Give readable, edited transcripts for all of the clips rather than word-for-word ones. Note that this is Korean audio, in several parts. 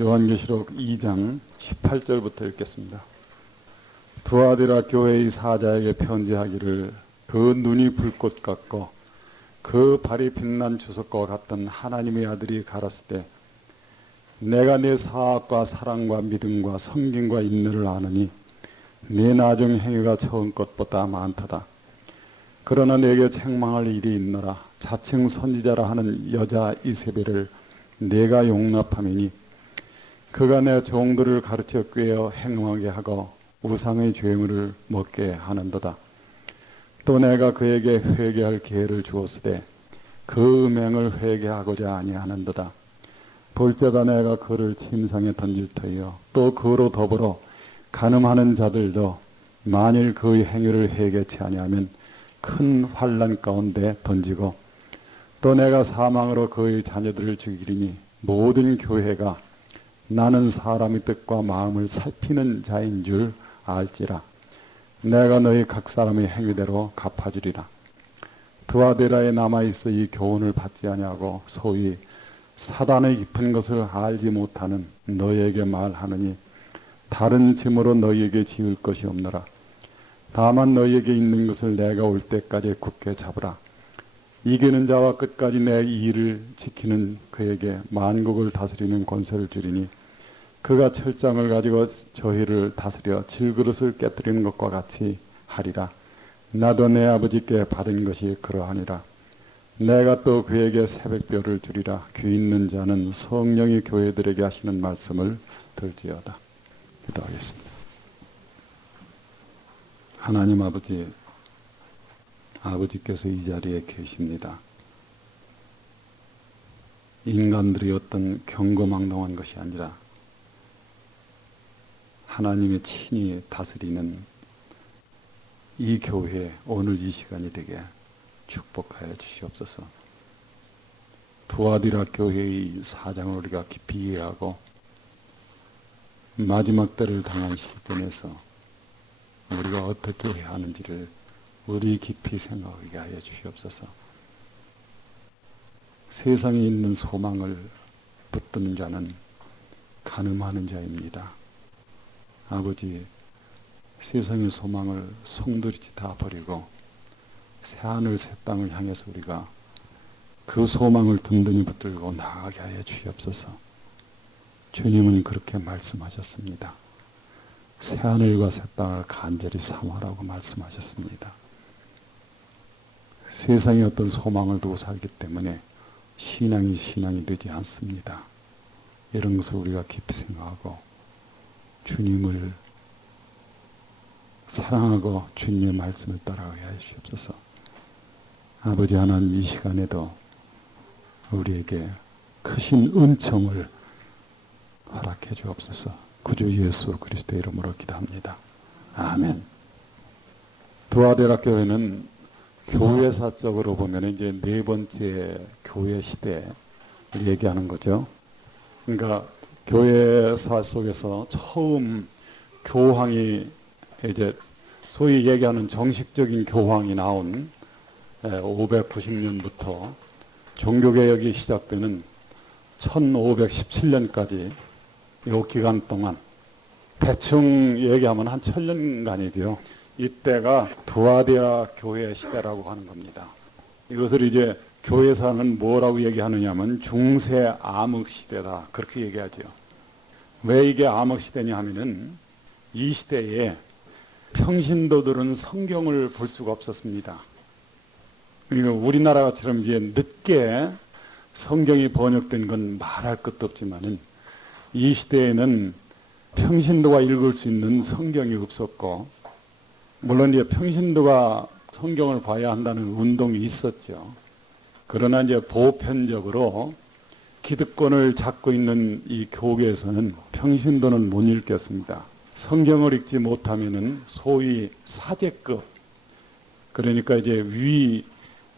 요한계시록 2장 18절부터 읽겠습니다. 두아디라 교회의 사자에게 편지하기를 그 눈이 불꽃 같고 그 발이 빛난 주석과 같던 하나님의 아들이 가라사 때 내가 네 사악과 사랑과 믿음과 섬김과 인내를 아느니 네 나중 행위가 처음 것보다 많도다. 그러나 내게 책망할 일이 있노라. 자칭 선지자라 하는 여자 이세벨을 내가 용납함이니 그가 내 종들을 가르쳐 꾀어 행음하게 하고 우상의 죄물을 먹게 하는도다. 또 내가 그에게 회개할 기회를 주었으되 그 음행을 회개하고자 아니하는도다. 볼지어다 내가 그를 침상에 던질 터이요 또 그로 더불어 간음하는 자들도 만일 그의 행위를 회개치 아니하면 큰 환난 가운데 던지고 또 내가 사망으로 그의 자녀들을 죽이리니 모든 교회가 나는 사람의 뜻과 마음을 살피는 자인 줄 알지라. 내가 너희 각 사람의 행위대로 갚아주리라. 두아디라에 남아있어 이 교훈을 받지 아니하고 소위 사단의 깊은 것을 알지 못하는 너희에게 말하느니 다른 짐으로 너희에게 지을 것이 없노라. 다만 너희에게 있는 것을 내가 올 때까지 굳게 잡으라. 이기는 자와 끝까지 내 일을 지키는 그에게 만국을 다스리는 권세를 주리니 그가 철장을 가지고 저희를 다스려 질그릇을 깨뜨리는 것과 같이 하리라. 나도 내 아버지께 받은 것이 그러하니라. 내가 또 그에게 새벽별을 주리라. 귀 있는 자는 성령이 교회들에게 하시는 말씀을 들지어다. 기도하겠습니다. 하나님 아버지, 아버지께서 이 자리에 계십니다. 인간들이 어떤 경거망동한 것이 아니라 하나님이 친히 다스리는 이 교회 오늘 이 시간이 되게 축복하여 주시옵소서. 두아디라 교회의 사장을 우리가 깊이 이해하고 마지막 때를 당한 시점에서 우리가 어떻게 해야 하는지를 우리 깊이 생각하게 하여 주시옵소서. 세상에 있는 소망을 붙드는 자는 간음하는 자입니다. 아버지, 세상의 소망을 송두리째 다 버리고 새하늘 새 땅을 향해서 우리가 그 소망을 든든히 붙들고 나아가게 하여 주시옵소서. 주님은 그렇게 말씀하셨습니다. 새하늘과 새 땅을 간절히 사모하라고 말씀하셨습니다. 세상에 어떤 소망을 두고 살기 때문에 신앙이 되지 않습니다. 이런 것을 우리가 깊이 생각하고 주님을 사랑하고 주님의 말씀을 따라가게 하시옵소서. 아버지 하나님, 이 시간에도 우리에게 크신 은총을 허락해 주옵소서. 구주 예수 그리스도의 이름으로 기도합니다. 아멘. 두아디라 교회는 교회사적으로 보면 이제 네 번째 교회 시대를 얘기하는 거죠. 그러니까 교회사 속에서 처음 교황이 이제 소위 얘기하는 정식적인 교황이 나온 590년부터 종교개혁이 시작되는 1517년까지 이 기간 동안 대충 얘기하면 한 1000년간이죠. 이때가 두아디라 교회 시대라고 하는 겁니다. 이것을 이제 교회사는 뭐라고 얘기하느냐면 중세 암흑 시대다, 그렇게 얘기하죠. 왜 이게 암흑 시대냐 하면은 이 시대에 평신도들은 성경을 볼 수가 없었습니다. 그러니까 우리나라처럼 이제 늦게 성경이 번역된 건 말할 것도 없지만은 이 시대에는 평신도가 읽을 수 있는 성경이 없었고, 물론 이제 평신도가 성경을 봐야 한다는 운동이 있었죠. 그러나 이제 보편적으로 기득권을 잡고 있는 이 교계에서는 평신도는 못 읽겠습니다. 성경을 읽지 못하면은 소위 사제급, 그러니까 이제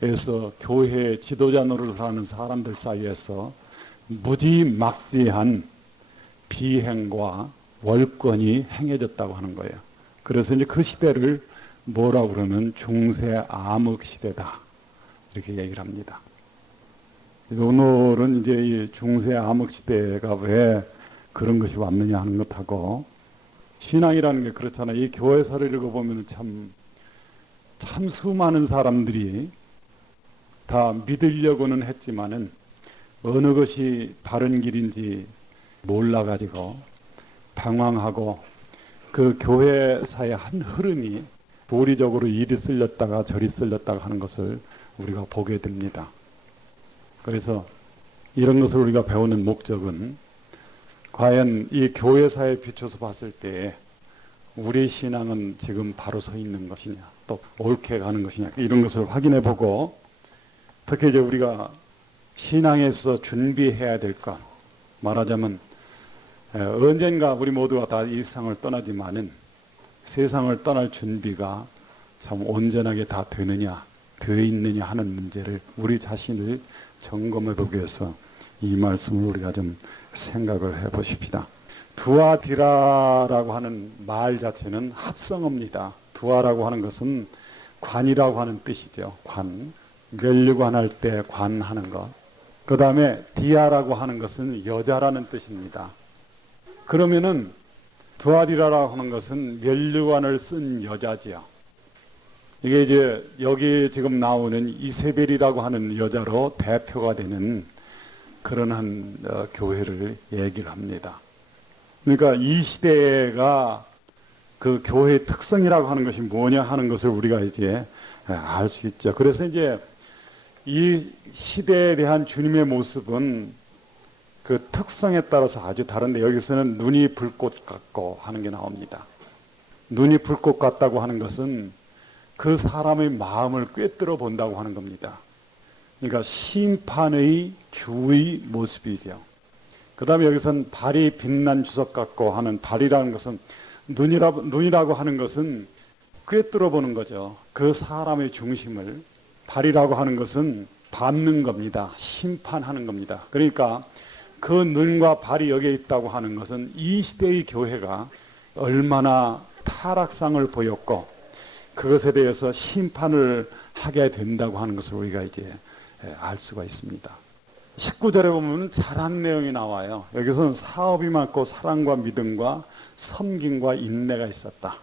위에서 교회 지도자 노릇을 하는 사람들 사이에서 무지막지한 비행과 월권이 행해졌다고 하는 거예요. 그래서 이제 그 시대를 뭐라고 그러면 중세 암흑 시대다, 이렇게 얘기를 합니다. 오늘은 이제 이 중세 암흑 시대가 왜 그런 것이 왔느냐 하는 것하고, 신앙이라는 게 그렇잖아요. 이 교회사를 읽어보면 참 수많은 사람들이 다 믿으려고는 했지만은 어느 것이 바른 길인지 몰라가지고 방황하고, 그 교회사의 한 흐름이 도리적으로 이리 쓸렸다가 저리 쓸렸다가 하는 것을 우리가 보게 됩니다. 그래서 이런 것을 우리가 배우는 목적은 과연 이 교회사에 비춰서 봤을 때 우리 신앙은 지금 바로 서 있는 것이냐, 또 옳게 가는 것이냐, 이런 것을 확인해 보고, 특히 이제 우리가 신앙에서 준비해야 될 것, 말하자면 언젠가 우리 모두가 다 이 세상을 떠나지만은 세상을 떠날 준비가 참 온전하게 다 되느냐, 되어 있느냐 하는 문제를, 우리 자신을 점검해 보기 위해서 이 말씀을 우리가 좀 생각을 해 보십시다. 두아디라라고 하는 말 자체는 합성어입니다. 두아라고 하는 것은 관이라고 하는 뜻이죠. 관. 멸류관 할 때 관하는 것. 그 다음에 디아라고 하는 것은 여자라는 뜻입니다. 그러면은 두아디라라고 하는 것은 멸류관을 쓴 여자지요. 이게 이제 여기 지금 나오는 이세벨이라고 하는 여자로 대표가 되는 그런 한 교회를 얘기를 합니다. 그러니까 이 시대가 그 교회의 특성이라고 하는 것이 뭐냐 하는 것을 우리가 이제 알 수 있죠. 그래서 이제 이 시대에 대한 주님의 모습은 그 특성에 따라서 아주 다른데, 여기서는 눈이 불꽃 같고 하는 게 나옵니다. 눈이 불꽃 같다고 하는 것은 그 사람의 마음을 꿰뚫어 본다고 하는 겁니다. 그러니까 심판의 주의 모습이죠. 그 다음에 여기서는 발이 빛난 주석 같고 하는, 발이라는 것은 눈이라고 하는 것은 꿰뚫어 보는 거죠. 그 사람의 중심을. 발이라고 하는 것은 밟는 겁니다. 심판하는 겁니다. 그러니까 그 눈과 발이 여기에 있다고 하는 것은 이 시대의 교회가 얼마나 타락상을 보였고 그것에 대해서 심판을 하게 된다고 하는 것을 우리가 이제 알 수가 있습니다. 19절에 보면 잘한 내용이 나와요. 여기서는 사업이 많고 사랑과 믿음과 섬김과 인내가 있었다.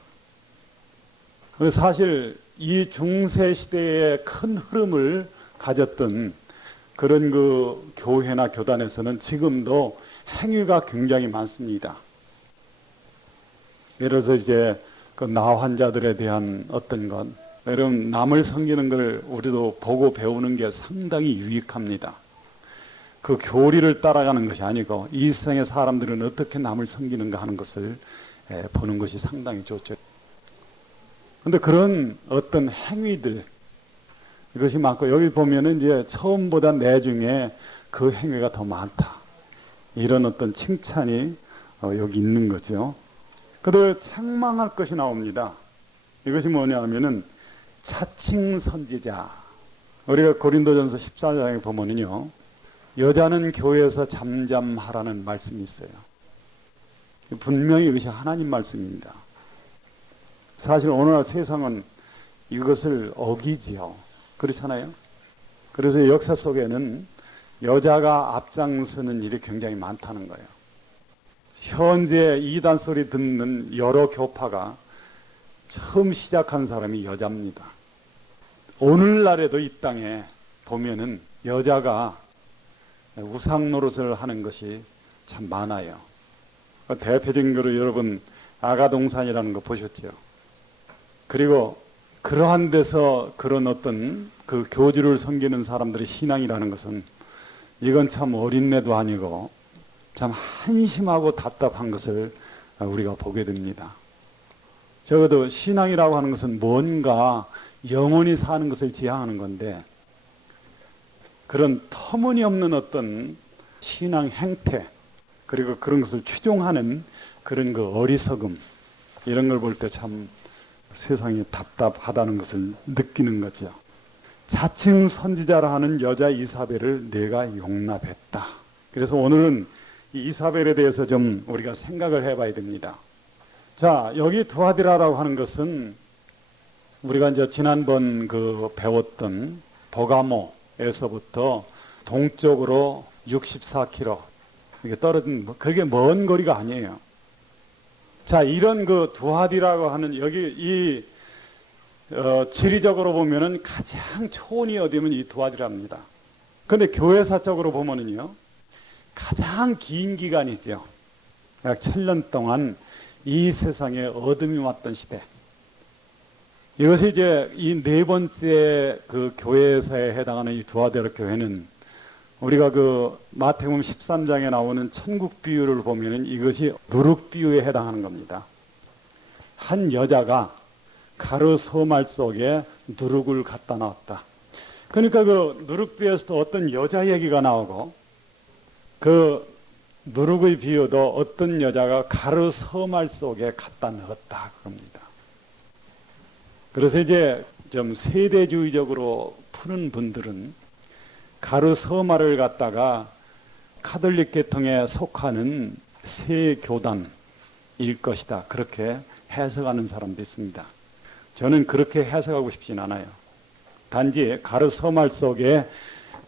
사실 이 중세 시대의 큰 흐름을 가졌던 그런 그 교회나 교단에서는 지금도 행위가 굉장히 많습니다. 예를 들어서 이제 그 나 환자들에 대한 어떤 것, 여러분 남을 섬기는 걸 우리도 보고 배우는 게 상당히 유익합니다. 그 교리를 따라가는 것이 아니고 이 세상의 사람들은 어떻게 남을 섬기는가 하는 것을 보는 것이 상당히 좋죠. 그런데 그런 어떤 행위들, 이것이 많고, 여기 보면은 이제 처음보다 내중에 그 행위가 더 많다, 이런 어떤 칭찬이 여기 있는 거죠. 그런데 책망할 것이 나옵니다. 이것이 뭐냐 하면은 자칭 선지자. 우리가 고린도전서 14장에 보면은요, 여자는 교회에서 잠잠하라는 말씀이 있어요. 분명히 이것이 하나님 말씀입니다. 사실 오늘날 세상은 이것을 어기지요. 그렇잖아요. 그래서 역사 속에는 여자가 앞장서는 일이 굉장히 많다는 거예요. 현재 이단 소리 듣는 여러 교파가 처음 시작한 사람이 여자입니다. 오늘날에도 이 땅에 보면은 여자가 우상 노릇을 하는 것이 참 많아요. 대표적인 거로 여러분 아가동산이라는 거 보셨죠? 그리고 그러한 데서 그런 어떤 그 교주를 섬기는 사람들의 신앙이라는 것은 이건 참 어린애도 아니고 참 한심하고 답답한 것을 우리가 보게 됩니다. 적어도 신앙이라고 하는 것은 뭔가 영원히 사는 것을 지향하는 건데, 그런 터무니없는 어떤 신앙 행태, 그리고 그런 것을 추종하는 그런 그 어리석음, 이런 걸 볼 때 참 세상이 답답하다는 것을 느끼는 거죠. 자칭 선지자라 하는 여자 이사벨을 내가 용납했다. 그래서 오늘은 이 이사벨에 대해서 좀 우리가 생각을 해봐야 됩니다. 자, 여기 두아디라라고 하는 것은 우리가 이제 지난번 그 배웠던 도가모에서부터 동쪽으로 64km, 이게 떨어진, 그게 먼 거리가 아니에요. 자, 이런 그 두하디라고 하는 여기 지리적으로 보면은 가장 초원이 어디면 이 두하디랍니다. 근데 교회사적으로 보면은요, 가장 긴 기간이죠. 약 1000년 동안 이 세상에 어둠이 왔던 시대. 이것이 이제 이 네 번째 그 교회사에 해당하는 이 두하디라 교회는 우리가 그 마태복음 13장에 나오는 천국 비유를 보면은 이것이 누룩 비유에 해당하는 겁니다. 한 여자가 가루 소말 속에 누룩을 갖다 놨다. 그러니까 그 누룩 비유에서도 어떤 여자 얘기가 나오고 그 누룩의 비유도 어떤 여자가 가루 소말 속에 갖다 넣었다 그럽니다. 그래서 이제 좀 세대주의적으로 푸는 분들은 가루 서말을 갖다가 카톨릭 계통에 속하는 새 교단일 것이다. 그렇게 해석하는 사람도 있습니다. 저는 그렇게 해석하고 싶진 않아요. 단지 가루 서말 속에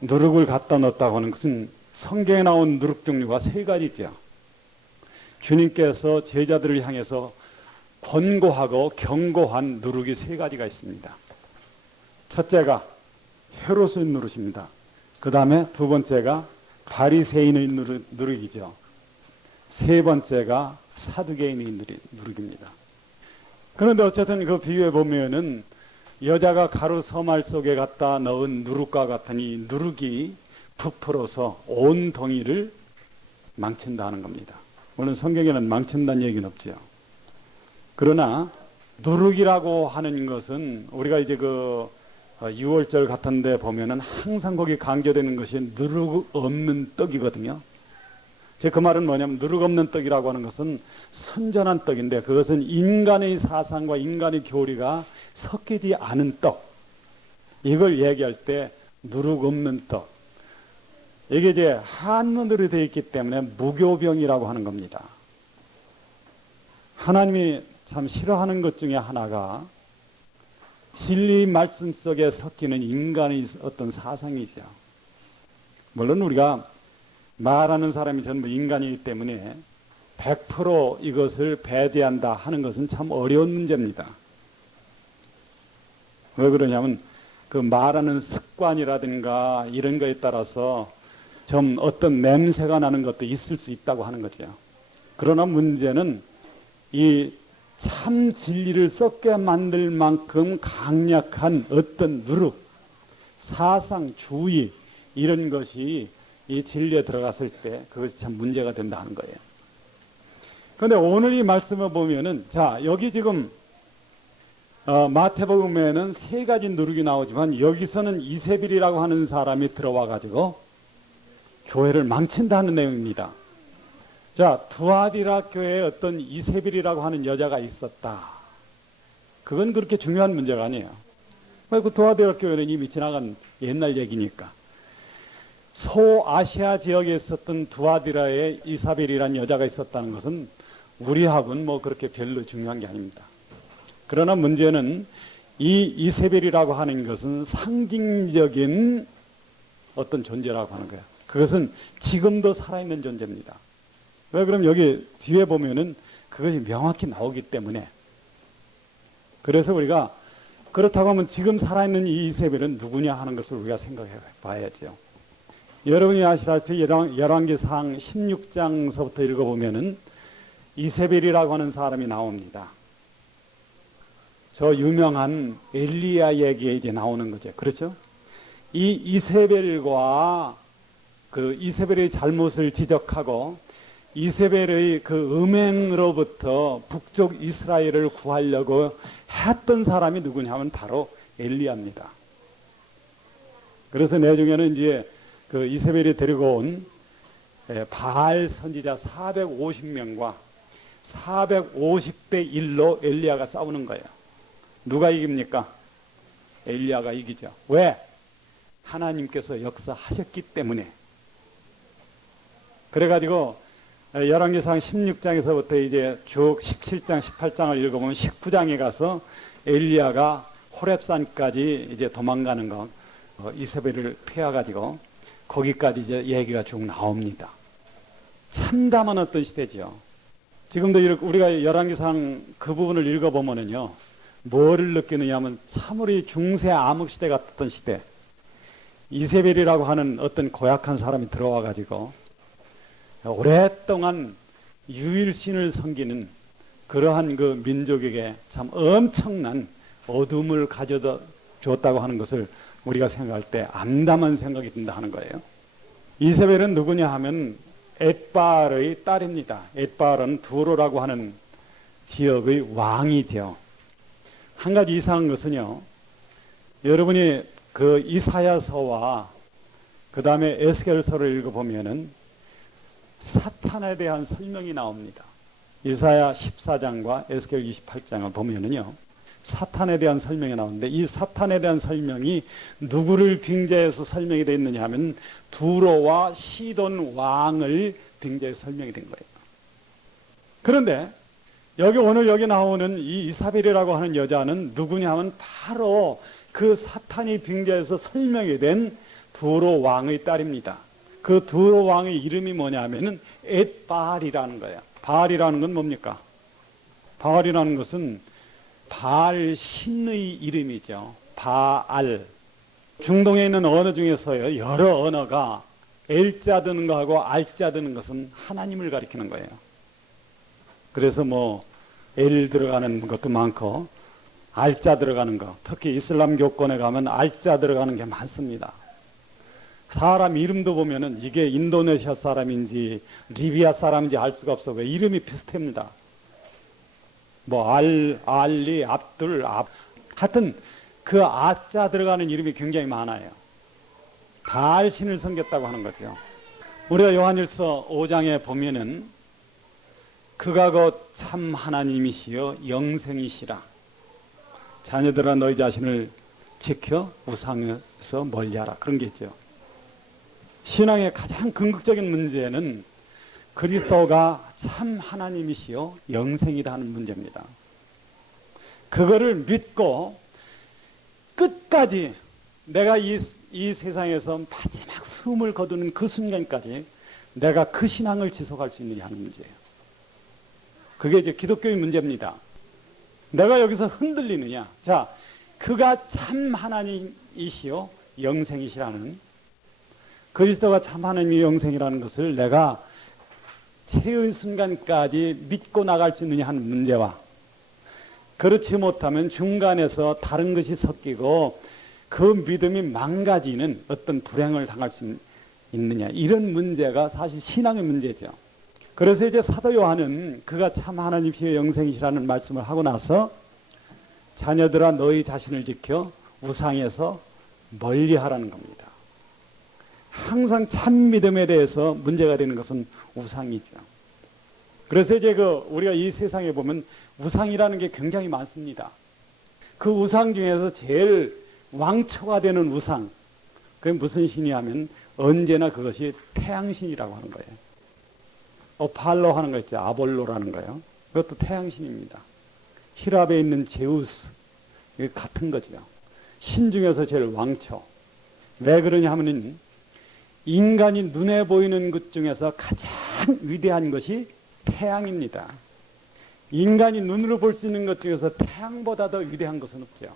누룩을 갖다 넣었다고 하는 것은 성경에 나온 누룩 종류가 3가지죠. 주님께서 제자들을 향해서 권고하고 경고한 누룩이 3가지가 있습니다. 첫째가 헤롯의 누룩입니다. 그 다음에 2번째가 바리새인의 누룩이죠. 3번째가 사두개인의 누룩입니다. 그런데 어쨌든 그 비유에 보면은 여자가 가루 서말 속에 갖다 넣은 누룩과 같은 이 누룩이 부풀어서 온 덩이를 망친다는 겁니다. 물론 성경에는 망친다는 얘기는 없죠. 그러나 누룩이라고 하는 것은 우리가 이제 그 6월절 같은 데 보면은 항상 거기 강조되는 것이 누룩 없는 떡이거든요. 그 말은 뭐냐면 누룩 없는 떡이라고 하는 것은 선전한 떡인데 그것은 인간의 사상과 인간의 교리가 섞이지 않은 떡. 이걸 얘기할 때 누룩 없는 떡. 이게 이제 한문으로 되어 있기 때문에 무교병이라고 하는 겁니다. 하나님이 참 싫어하는 것 중에 하나가 진리 말씀 속에 섞이는 인간의 어떤 사상이죠. 물론 우리가 말하는 사람이 전부 인간이기 때문에 100% 이것을 배제한다 하는 것은 참 어려운 문제입니다. 왜 그러냐면 그 말하는 습관이라든가 이런 거에 따라서 좀 어떤 냄새가 나는 것도 있을 수 있다고 하는 거죠. 그러나 문제는 이 참 진리를 썩게 만들 만큼 강력한 어떤 누룩, 사상, 주의 이런 것이 이 진리에 들어갔을 때 그것이 참 문제가 된다는 거예요. 그런데 오늘 이 말씀을 보면은 자 여기 지금 마태복음에는 3가지 누룩이 나오지만 여기서는 이세벨이라고 하는 사람이 들어와 가지고 교회를 망친다는 내용입니다. 자, 두아디라 교회에 어떤 이세벨이라고 하는 여자가 있었다. 그건 그렇게 중요한 문제가 아니에요. 그 두아디라 교회는 이미 지나간 옛날 얘기니까. 소아시아 지역에 있었던 두아디라에 이사벨이라는 여자가 있었다는 것은 우리하고는 뭐 그렇게 별로 중요한 게 아닙니다. 그러나 문제는 이 이세벨이라고 하는 것은 상징적인 어떤 존재라고 하는 거예요. 그것은 지금도 살아있는 존재입니다. 왜 그럼 여기 뒤에 보면은 그것이 명확히 나오기 때문에 그래서 우리가 그렇다고 하면 지금 살아있는 이 이세벨은 누구냐 하는 것을 우리가 생각해 봐야죠. 여러분이 아시다시피 열왕기상 16장서부터 읽어보면은 이세벨이라고 하는 사람이 나옵니다. 저 유명한 엘리야에게 이제 나오는 거죠. 그렇죠? 이 이세벨과 그 이세벨의 잘못을 지적하고 이세벨의 그 음행으로부터 북쪽 이스라엘을 구하려고 했던 사람이 누구냐 하면 바로 엘리야입니다. 그래서 내중에는 이제 그 이세벨이 데리고 온 바알 선지자 450명과 450대 1로 엘리야가 싸우는 거예요. 누가 이깁니까? 엘리야가 이기죠. 왜? 하나님께서 역사하셨기 때문에. 그래가지고 열왕기상 16장에서부터 이제 쭉 17장, 18장을 읽어보면 19장에 가서 엘리야가 호렙산까지 이제 도망가는 거, 이세벨을 피해가지고 거기까지 이제 얘기가 쭉 나옵니다. 참담한 어떤 시대죠. 지금도 이렇게 우리가 열왕기상 그 부분을 읽어보면은요, 뭐를 느끼느냐 하면 사물이 중세 암흑 시대 같았던 시대. 이세벨이라고 하는 어떤 고약한 사람이 들어와 가지고 오랫동안 유일신을 섬기는 그러한 그 민족에게 참 엄청난 어둠을 가져다 주었다고 하는 것을 우리가 생각할 때 암담한 생각이 든다 하는 거예요. 이세벨은 누구냐 하면 엣바알의 딸입니다. 엣바알은 두로라고 하는 지역의 왕이죠. 한 가지 이상한 것은요, 여러분이 그 이사야서와 그 다음에 에스겔서를 읽어보면은 사탄에 대한 설명이 나옵니다. 이사야 14장과 에스겔 28장을 보면은요, 사탄에 대한 설명이 나오는데, 이 사탄에 대한 설명이 누구를 빙자해서 설명이 되어 있느냐 하면 두로와 시돈 왕을 빙자해서 설명이 된 거예요. 그런데 오늘 여기 나오는 이 이사벨이라고 하는 여자는 누구냐 하면 바로 그 사탄이 빙자해서 설명이 된 두로 왕의 딸입니다. 그 두로 왕의 이름이 뭐냐 하면은 엣바알이라는 거예요. 바알이라는 건 뭡니까? 바알이라는 것은 바알 신의 이름이죠. 바알. 중동에 있는 언어 중에서요, 여러 언어가 L자 드는 거하고 R자 드는 것은 하나님을 가리키는 거예요. 그래서 뭐 L 들어가는 것도 많고 R자 들어가는 거, 특히 이슬람 교권에 가면 R자 들어가는 게 많습니다. 사람 이름도 보면은 이게 인도네시아 사람인지 리비아 사람인지 알 수가 없어. 왜 이름이 비슷합니다. 뭐 알리, 압둘, 하여튼 그 아자 들어가는 이름이 굉장히 많아요. 바알 신을 섬겼다고 하는 거죠. 우리가 요한일서 5장에 보면은 그가 곧 참 하나님이시여 영생이시라. 자녀들아 너희 자신을 지켜 우상에서 멀리하라. 그런 게 있죠. 신앙의 가장 궁극적인 문제는 그리스도가 참 하나님이시여 영생이라는 문제입니다. 그거를 믿고 끝까지 내가 이 세상에서 마지막 숨을 거두는 그 순간까지 내가 그 신앙을 지속할 수 있느냐 하는 문제예요. 그게 이제 기독교의 문제입니다. 내가 여기서 흔들리느냐. 자, 그가 참 하나님이시여 영생이시라는, 그리스도가 참 하나님이 영생이라는 것을 내가 최의 순간까지 믿고 나갈 수 있느냐 하는 문제와, 그렇지 못하면 중간에서 다른 것이 섞이고 그 믿음이 망가지는 어떤 불행을 당할 수 있느냐, 이런 문제가 사실 신앙의 문제죠. 그래서 이제 사도 요한은 그가 참 하나님이시여 영생이시라는 말씀을 하고 나서 자녀들아 너희 자신을 지켜 우상에서 멀리하라는 겁니다. 항상 참 믿음에 대해서 문제가 되는 것은 우상이죠. 그래서 이제 우리가 이 세상에 보면 우상이라는 게 굉장히 많습니다. 그 우상 중에서 제일 왕초가 되는 우상, 그게 무슨 신이냐면 언제나 그것이 태양신이라고 하는 거예요. 팔로 하는 거 있죠. 아볼로라는 거예요. 그것도 태양신입니다. 히랍에 있는 제우스, 이게 같은 거죠. 신 중에서 제일 왕초. 왜 그러냐 하면은 인간이 눈에 보이는 것 중에서 가장 위대한 것이 태양입니다. 인간이 눈으로 볼 수 있는 것 중에서 태양보다 더 위대한 것은 없죠.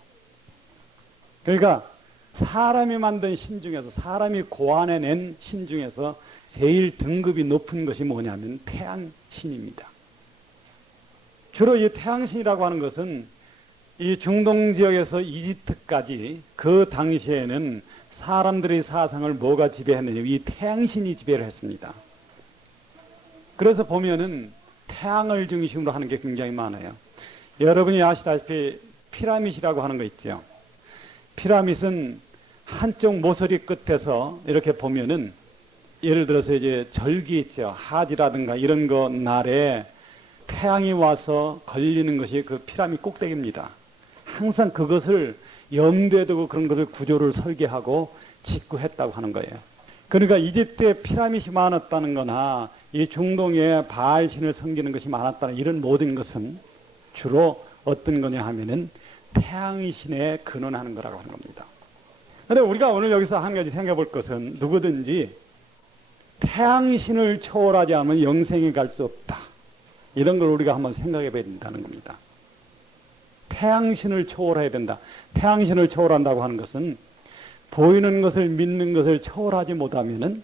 그러니까 사람이 만든 신 중에서, 사람이 고안해낸 신 중에서 제일 등급이 높은 것이 뭐냐면 태양신입니다. 주로 이 태양신이라고 하는 것은 이 중동 지역에서 이집트까지 그 당시에는 사람들의 사상을 뭐가 지배했느냐, 이 태양신이 지배를 했습니다. 그래서 보면은 태양을 중심으로 하는 게 굉장히 많아요. 여러분이 아시다시피 피라밋이라고 하는 거 있죠. 피라밋은 한쪽 모서리 끝에서 이렇게 보면은 예를 들어서 이제 절기 있죠. 하지라든가 이런 거 날에 태양이 와서 걸리는 것이 그 피라밋 꼭대기입니다. 항상 그것을 염두에 두고 그런 것을 구조를 설계하고 짓고 했다고 하는 거예요. 그러니까 이집트에 피라밋이 많았다는 거나 이 중동에 바알신을 섬기는 것이 많았다는 이런 모든 것은 주로 어떤 거냐 하면은 태양신에 근원하는 거라고 하는 겁니다. 그런데 우리가 오늘 여기서 한 가지 생각해 볼 것은 누구든지 태양신을 초월하지 않으면 영생에 갈 수 없다. 이런 걸 우리가 한번 생각해 봐야 된다는 겁니다. 태양신을 초월해야 된다. 태양신을 초월한다고 하는 것은 보이는 것을 믿는 것을 초월하지 못하면은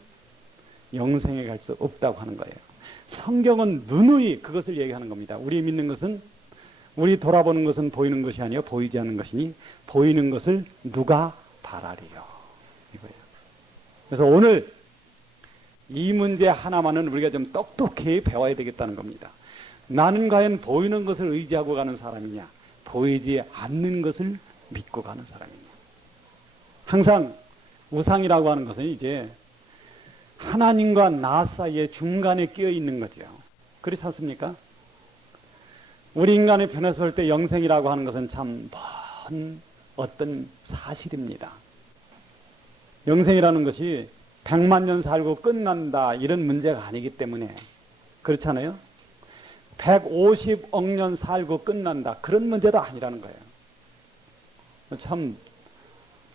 영생에 갈 수 없다고 하는 거예요. 성경은 누누이 그것을 얘기하는 겁니다. 우리 믿는 것은, 우리 돌아보는 것은 보이는 것이 아니요 보이지 않는 것이니 보이는 것을 누가 바라리요. 이거예요. 그래서 오늘 이 문제 하나만은 우리가 좀 똑똑히 배워야 되겠다는 겁니다. 나는 과연 보이는 것을 의지하고 가는 사람이냐, 보이지 않는 것을 믿고 가는 사람이냐. 항상 우상이라고 하는 것은 이제 하나님과 나 사이에 중간에 끼어 있는 거죠. 그렇지 않습니까? 우리 인간의 편에서 볼 때 영생이라고 하는 것은 참 먼 어떤 사실입니다. 영생이라는 것이 100만 년 살고 끝난다 이런 문제가 아니기 때문에 그렇잖아요. 150억 년 살고 끝난다 그런 문제도 아니라는 거예요. 참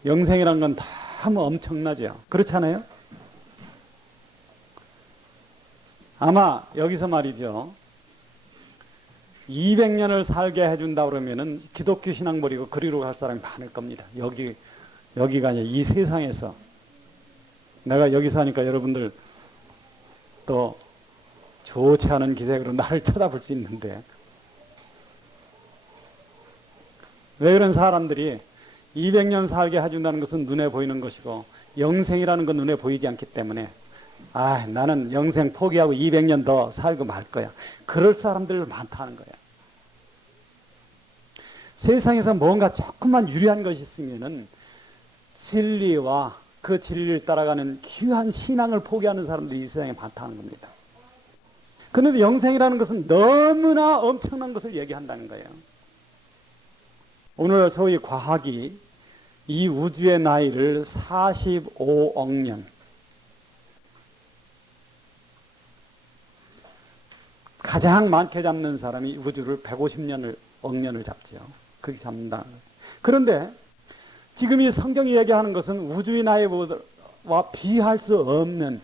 영생이라는 건 참 엄청나죠. 그렇잖아요. 아마 여기서 말이죠. 200년을 살게 해준다 그러면은 기독교 신앙 버리고 그리로 갈 사람이 많을 겁니다. 여기가 아니라 이 세상에서. 내가 여기 사니까 여러분들 또 좋지 않은 기색으로 나를 쳐다볼 수 있는데, 왜 그런 사람들이 200년 살게 해준다는 것은 눈에 보이는 것이고 영생이라는 건 눈에 보이지 않기 때문에 나는 영생 포기하고 200년 더 살고 말 거야. 그럴 사람들 많다는 거야. 세상에서 뭔가 조금만 유리한 것이 있으면은 진리와 그 진리를 따라가는 귀한 신앙을 포기하는 사람들이 이 세상에 많다는 겁니다. 그런데 영생이라는 것은 너무나 엄청난 것을 얘기한다는 거예요. 오늘 소위 과학이 이 우주의 나이를 45억 년, 가장 많게 잡는 사람이 우주를 150년을, 억 년을 잡죠. 그렇게 잡는다는 거예요. 그런데 지금 이 성경이 얘기하는 것은 우주의 나이와 비할 수 없는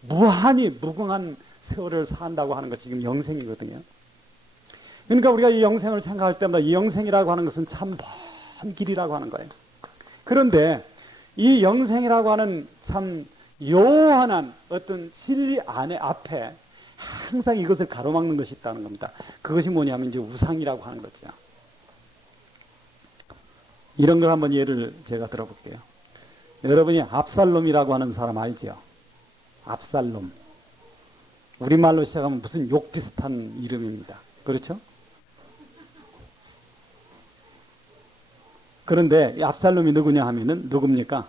무한히 무궁한 세월을 산다고 하는 것이 지금 영생이거든요. 그러니까 우리가 이 영생을 생각할 때마다 이 영생이라고 하는 것은 참 먼 길이라고 하는 거예요. 그런데 이 영생이라고 하는 참 요한한 어떤 진리 앞에 항상 이것을 가로막는 것이 있다는 겁니다. 그것이 뭐냐면 이제 우상이라고 하는 거죠. 이런 걸 한번 예를 제가 들어볼게요. 여러분이 압살롬이라고 하는 사람 알죠? 압살롬. 우리말로 시작하면 무슨 욕 비슷한 이름입니다. 그렇죠? 그런데 이 압살롬이 누구냐 하면은 누굽니까?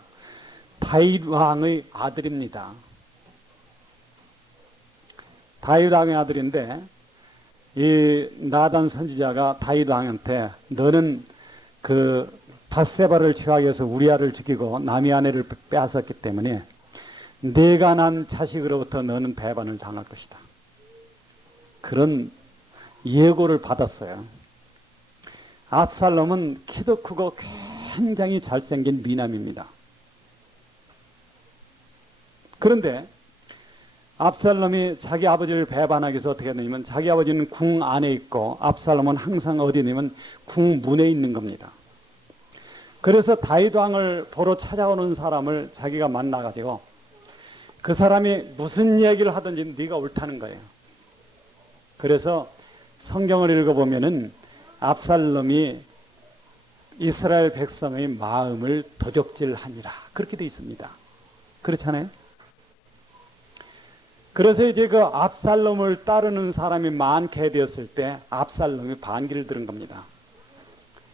다윗 왕의 아들입니다. 다윗 왕의 아들인데 이 나단 선지자가 다윗 왕한테 너는 그 밧세바를 취하기 위해서 우리아를 죽이고 남의 아내를 빼앗았기 때문에 내가 난 자식으로부터 너는 배반을 당할 것이다. 그런 예고를 받았어요. 압살롬은 키도 크고 굉장히 잘생긴 미남입니다. 그런데 압살롬이 자기 아버지를 배반하기 위해서 어떻게 했냐면 자기 아버지는 궁 안에 있고 압살롬은 항상 어디 있냐면 궁 문에 있는 겁니다. 그래서 다윗 왕을 보러 찾아오는 사람을 자기가 만나가지고 그 사람이 무슨 얘기를 하든지 네가 옳다는 거예요. 그래서 성경을 읽어보면은 압살롬이 이스라엘 백성의 마음을 도적질하니라 그렇게 되어 있습니다. 그렇잖아요? 그래서 이제 그 압살롬을 따르는 사람이 많게 되었을 때 압살롬이 반기를 들은 겁니다.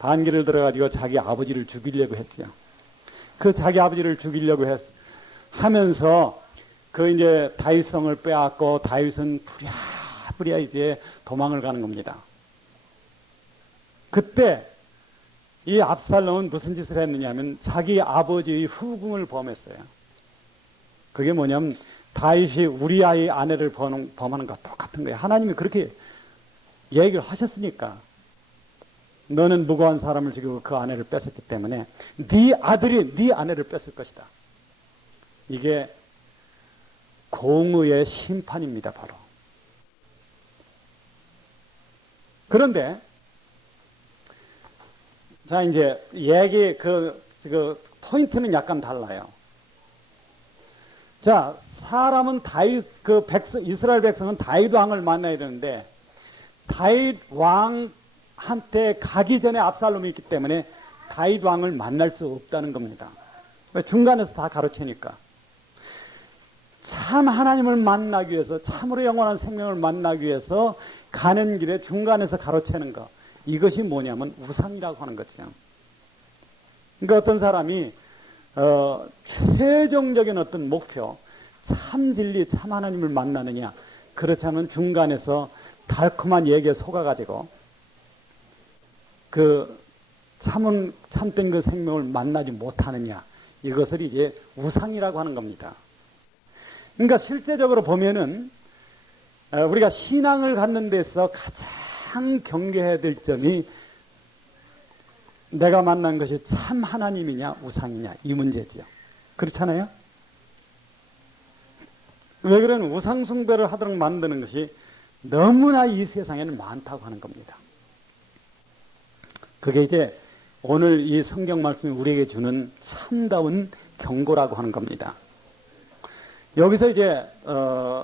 반기를 들어가지고 자기 아버지를 죽이려고 했죠. 그 자기 아버지를 죽이려고 하면서 그 이제 다윗성을 빼앗고 다윗은 부랴부랴 이제 도망을 가는 겁니다. 그때 이 압살롬은 무슨 짓을 했느냐면 자기 아버지의 후궁을 범했어요. 그게 뭐냐면 다윗이 우리아의 아내를 범하는 것과 똑같은 거예요. 하나님이 그렇게 얘기를 하셨으니까 너는 무고한 사람을 죽이고 그 아내를 뺏었기 때문에 네 아들이 네 아내를 뺏을 것이다. 이게 공의의 심판입니다, 바로. 그런데, 자, 이제, 얘기, 포인트는 약간 달라요. 자, 사람은 이스라엘 백성은 다윗 왕을 만나야 되는데, 다윗 왕한테 가기 전에 압살롬이 있기 때문에 다윗 왕을 만날 수 없다는 겁니다. 왜? 중간에서 다 가로채니까. 참 하나님을 만나기 위해서, 참으로 영원한 생명을 만나기 위해서 가는 길에 중간에서 가로채는 것, 이것이 뭐냐면 우상이라고 하는 거죠. 그러니까 어떤 사람이 최종적인 어떤 목표, 참 진리, 참 하나님을 만나느냐, 그렇지 않은 중간에서 달콤한 얘기에 속아가지고 참된 그 생명을 만나지 못하느냐, 이것을 이제 우상이라고 하는 겁니다. 그러니까 실제적으로 보면은 우리가 신앙을 갖는 데서 가장 경계해야 될 점이 내가 만난 것이 참 하나님이냐 우상이냐, 이 문제죠. 그렇잖아요? 왜 그러냐면 우상 숭배를 하도록 만드는 것이 너무나 이 세상에는 많다고 하는 겁니다. 그게 이제 오늘 이 성경 말씀이 우리에게 주는 참다운 경고라고 하는 겁니다. 여기서 이제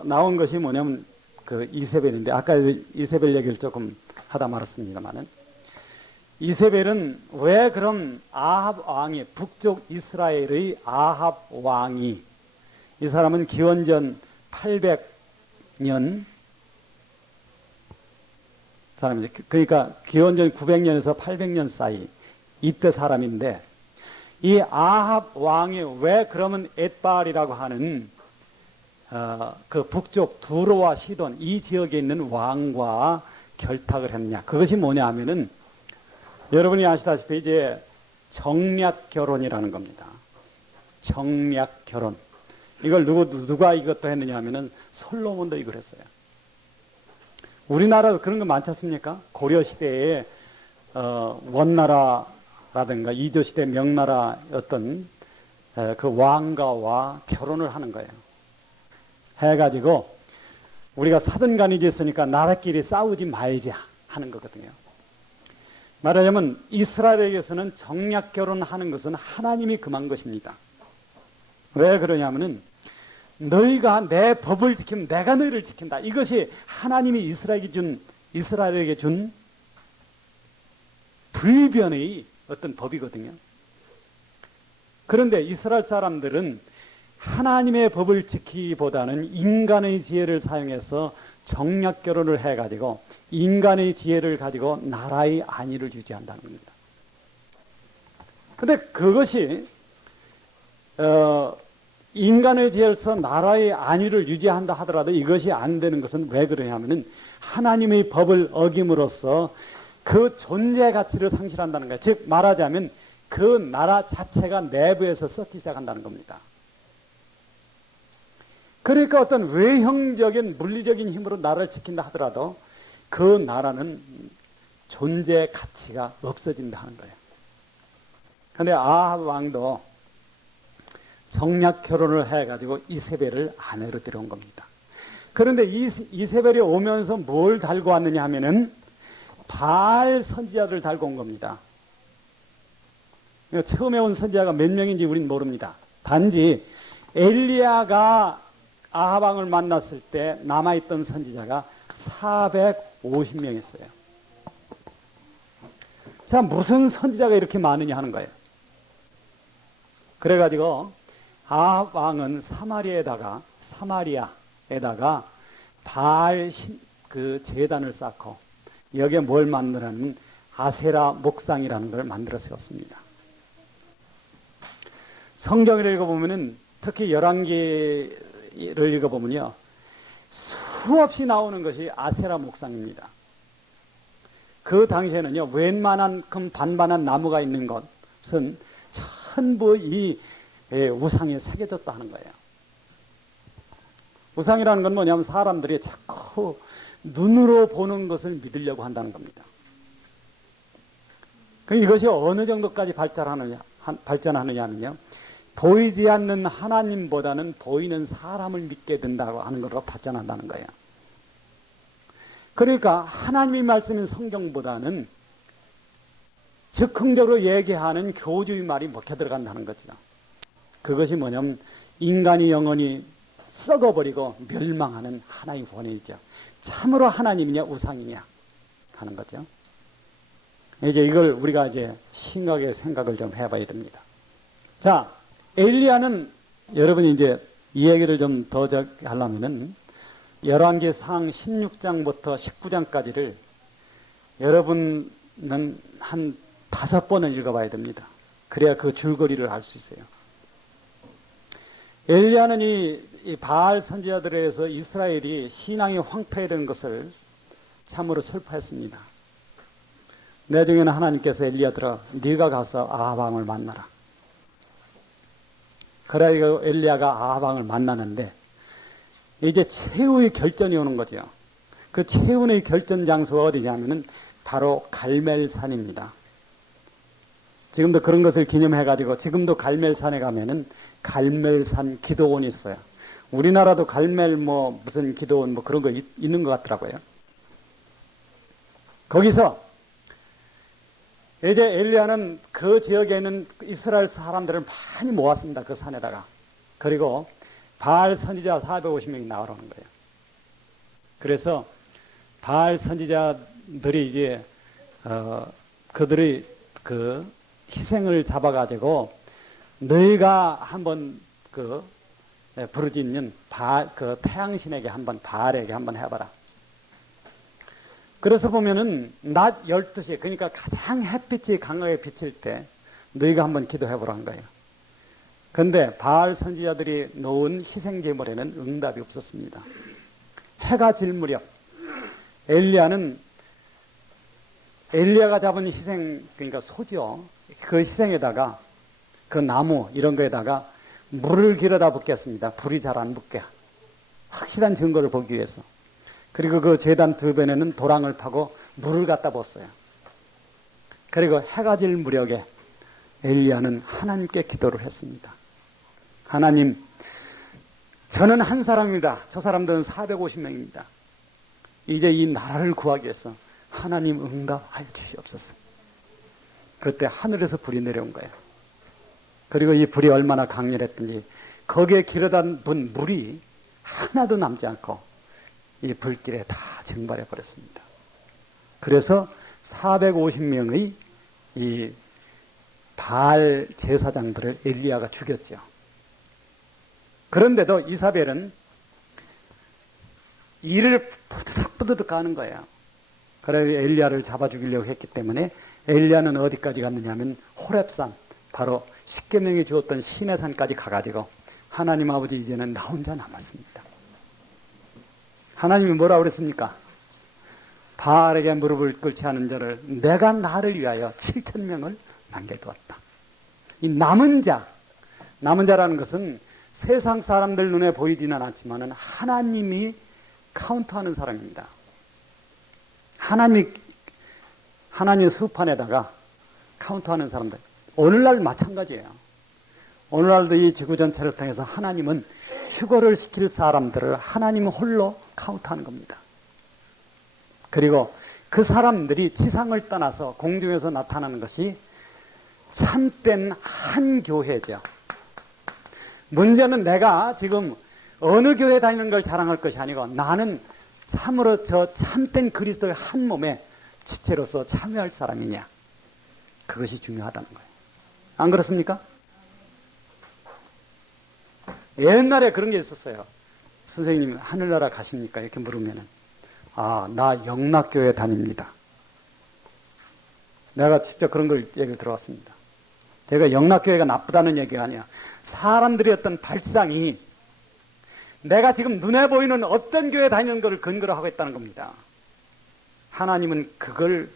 나온 것이 뭐냐면 그 이세벨인데, 아까 이세벨 얘기를 조금 하다 말았습니다만은, 이세벨은 왜 그런 아합 왕이, 북쪽 이스라엘의 아합 왕이, 이 사람은 기원전 800년 사람이지, 그러니까 기원전 900년에서 800년 사이 이때 사람인데, 이 아합 왕이 왜 그러면 엣바알이라고 하는 그 북쪽 두로와 시돈 이 지역에 있는 왕과 결탁을 했냐, 그것이 뭐냐 하면은 여러분이 아시다시피 이제 정략 결혼이라는 겁니다. 정략 결혼. 이걸 누가 이것도 했느냐 하면은 솔로몬도 이걸 했어요. 우리나라도 그런 거 많지 않습니까? 고려 시대에 원나라라든가 이조 시대 명나라 어떤 그 왕가와 결혼을 하는 거예요. 해가지고 우리가 사돈간이 있으니까 나라끼리 싸우지 말자 하는 거거든요. 말하자면 이스라엘에게서는 정략 결혼하는 것은 하나님이 금한 것입니다. 왜 그러냐면은 너희가 내 법을 지키면 내가 너희를 지킨다. 이것이 하나님이 이스라엘에게 준 불변의 어떤 법이거든요. 그런데 이스라엘 사람들은 하나님의 법을 지키기보다는 인간의 지혜를 사용해서 정략 결혼을 해가지고 인간의 지혜를 가지고 나라의 안위를 유지한다는 겁니다. 그런데 그것이 인간의 지혜를 써 나라의 안위를 유지한다 하더라도 이것이 안 되는 것은 왜 그러냐면은 하나님의 법을 어김으로써 그 존재 가치를 상실한다는 거예요. 즉 말하자면 그 나라 자체가 내부에서 썩기 시작한다는 겁니다. 그러니까 어떤 외형적인 물리적인 힘으로 나라를 지킨다 하더라도 그 나라는 존재 가치가 없어진다 하는 거예요. 그런데 아합 왕도 정략 결혼을 해가지고 이세벨을 아내로 데려온 겁니다. 그런데 이세벨이 오면서 뭘 달고 왔느냐 하면은 바알 선지자들을 달고 온 겁니다. 처음에 온 선지자가 몇 명인지 우리는 모릅니다. 단지 엘리야가 아합 왕을 만났을 때 남아있던 선지자가 450명이었어요. 자, 무슨 선지자가 이렇게 많으냐 하는 거예요. 그래가지고 아합 왕은 사마리아에다가 바알 그 제단을 쌓고 여기에 뭘 만드냐면 아세라 목상이라는 걸 만들어 세웠습니다. 성경을 읽어보면은 특히 열왕기를 읽어보면요, 수없이 나오는 것이 아세라 목상입니다. 그 당시에는요, 웬만한큼 반반한 나무가 있는 것은 전부 이 우상에 새겨졌다 하는 거예요. 우상이라는 건 뭐냐면 사람들이 자꾸 눈으로 보는 것을 믿으려고 한다는 겁니다. 이것이 어느 정도까지 발전하느냐 하면요, 보이지 않는 하나님보다는 보이는 사람을 믿게 된다고 하는 것으로 발전한다는 거예요. 그러니까 하나님의 말씀인 성경보다는 즉흥적으로 얘기하는 교주의 말이 먹혀 들어간다는 거죠. 그것이 뭐냐면 인간이 영원히 썩어버리고 멸망하는 하나의 본이죠. 참으로 하나님이냐 우상이냐 하는 거죠. 이제 이걸 우리가 이제 심각하게 생각을 좀 해봐야 됩니다. 자, 엘리야는 여러분이 이제 이 얘기를 좀 더 하려면은 열왕기상 16장부터 19장까지를 여러분은 한 5번을 읽어봐야 됩니다. 그래야 그 줄거리를 알 수 있어요. 엘리야는 이 바알 선지자들에 의해서 이스라엘이 신앙이 황폐된 것을 참으로 슬퍼했습니다. 나중에는 하나님께서 엘리야들아 네가 가서 아합 왕을 만나라. 그래 엘리야가 아합 왕을 만나는데 이제 최후의 결전이 오는 거죠. 그 최후의 결전 장소가 어디냐면은 바로 갈멜산입니다. 지금도 그런 것을 기념해가지고 지금도 갈멜산에 가면은 갈멜산 기도원이 있어요. 우리나라도 갈멜 무슨 기도원 그런 거 있는 것 같더라고요. 거기서 이제 엘리야는 그 지역에 있는 이스라엘 사람들을 많이 모았습니다. 그 산에다가. 그리고 바알 선지자 450명이 나오라는 거예요. 그래서 바알 선지자들이 이제 그들의 그 희생을 잡아가지고 너희가 한번 그 부르짖는 그 태양신에게 한번 바알에게 한번 해봐라. 그래서 보면은 낮 12시 그러니까 가장 햇빛이 강하게 비칠 때 너희가 한번 기도해보라는 거예요. 그런데 바알 선지자들이 놓은 희생제물에는 응답이 없었습니다. 해가 질 무렵 엘리야가 잡은 희생 그러니까 소죠. 그 희생에다가 그 나무 이런 거에다가 물을 길어다 붓겠습니다. 불이 잘 안 붙게 확실한 증거를 보기 위해서. 그리고 그 제단 두 변에는 도랑을 파고 물을 갖다 붓어요. 그리고 해가 질 무렵에 엘리야는 하나님께 기도를 했습니다. 하나님, 저는 한 사람입니다. 저 사람들은 450명입니다. 이제 이 나라를 구하기 위해서 하나님 응답하여 주시옵소서. 그때 하늘에서 불이 내려온 거예요. 그리고 이 불이 얼마나 강렬했든지 거기에 길어다 분 물이 하나도 남지 않고 이 불길에 다 증발해 버렸습니다. 그래서 450명의 이 바알 제사장들을 엘리야가 죽였죠. 그런데도 이사벨은 이를 뿌듯뿌듯 가는 거예요. 그래서 엘리야를 잡아 죽이려고 했기 때문에 엘리야는 어디까지 갔느냐 하면 호렙산, 바로 십계명이 주었던 시내산까지 가가지고 하나님 아버지 이제는 나 혼자 남았습니다. 하나님이 뭐라고 그랬습니까? 바알에게 무릎을 꿇지 않은 자를 내가 나를 위하여 7,000명을 남겨두었다. 이 남은 자라는 것은 세상 사람들 눈에 보이지는 않지만 하나님이 카운트하는 사람입니다. 하나님의 수판에다가 카운트하는 사람들. 오늘날 마찬가지예요. 오늘날도 이 지구 전체를 통해서 하나님은 휴거를 시킬 사람들을 하나님 홀로 카운트하는 겁니다. 그리고 그 사람들이 지상을 떠나서 공중에서 나타나는 것이 참된 한 교회죠. 문제는 내가 지금 어느 교회 다니는 걸 자랑할 것이 아니고 나는 참으로 저 참된 그리스도의 한 몸에 지체로서 참여할 사람이냐. 그것이 중요하다는 거예요. 안 그렇습니까? 옛날에 그런 게 있었어요. 선생님 하늘나라 가십니까? 이렇게 물으면은 나 영락교회 다닙니다. 내가 직접 그런 걸 얘기를 들어왔습니다. 제가 영락교회가 나쁘다는 얘기가 아니야. 사람들의 어떤 발상이 내가 지금 눈에 보이는 어떤 교회 다니는 것을 근거로 하고 있다는 겁니다. 하나님은 그걸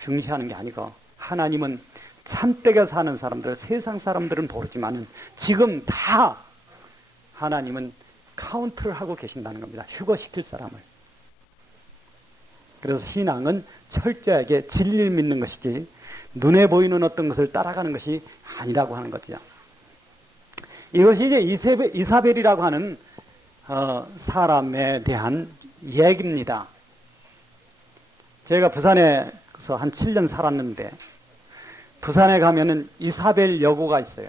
중시하는 게 아니고 하나님은 참되게 사는 사람들, 세상 사람들은 모르지만은 지금 다 하나님은 카운트를 하고 계신다는 겁니다. 휴거시킬 사람을. 그래서 신앙은 철저하게 진리를 믿는 것이지 눈에 보이는 어떤 것을 따라가는 것이 아니라고 하는 거죠. 이것이 이제 이사벨이라고 하는 사람에 대한 얘기입니다. 제가 부산에서 한 7년 살았는데 부산에 가면은 이사벨 여고가 있어요.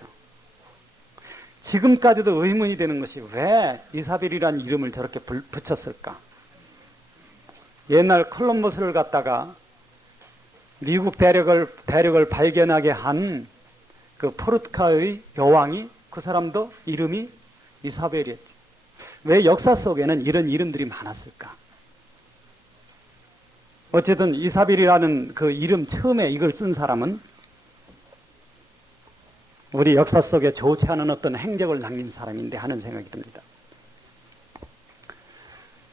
지금까지도 의문이 되는 것이 왜 이사벨이라는 이름을 저렇게 붙였을까? 옛날 콜럼버스를 갖다가 미국 대륙을 발견하게 한 그 포르투갈의 여왕이 그 사람도 이름이 이사벨이었지. 왜 역사 속에는 이런 이름들이 많았을까? 어쨌든 이사벨이라는 그 이름 처음에 이걸 쓴 사람은 우리 역사 속에 좋지 않은 어떤 행적을 남긴 사람인데 하는 생각이 듭니다.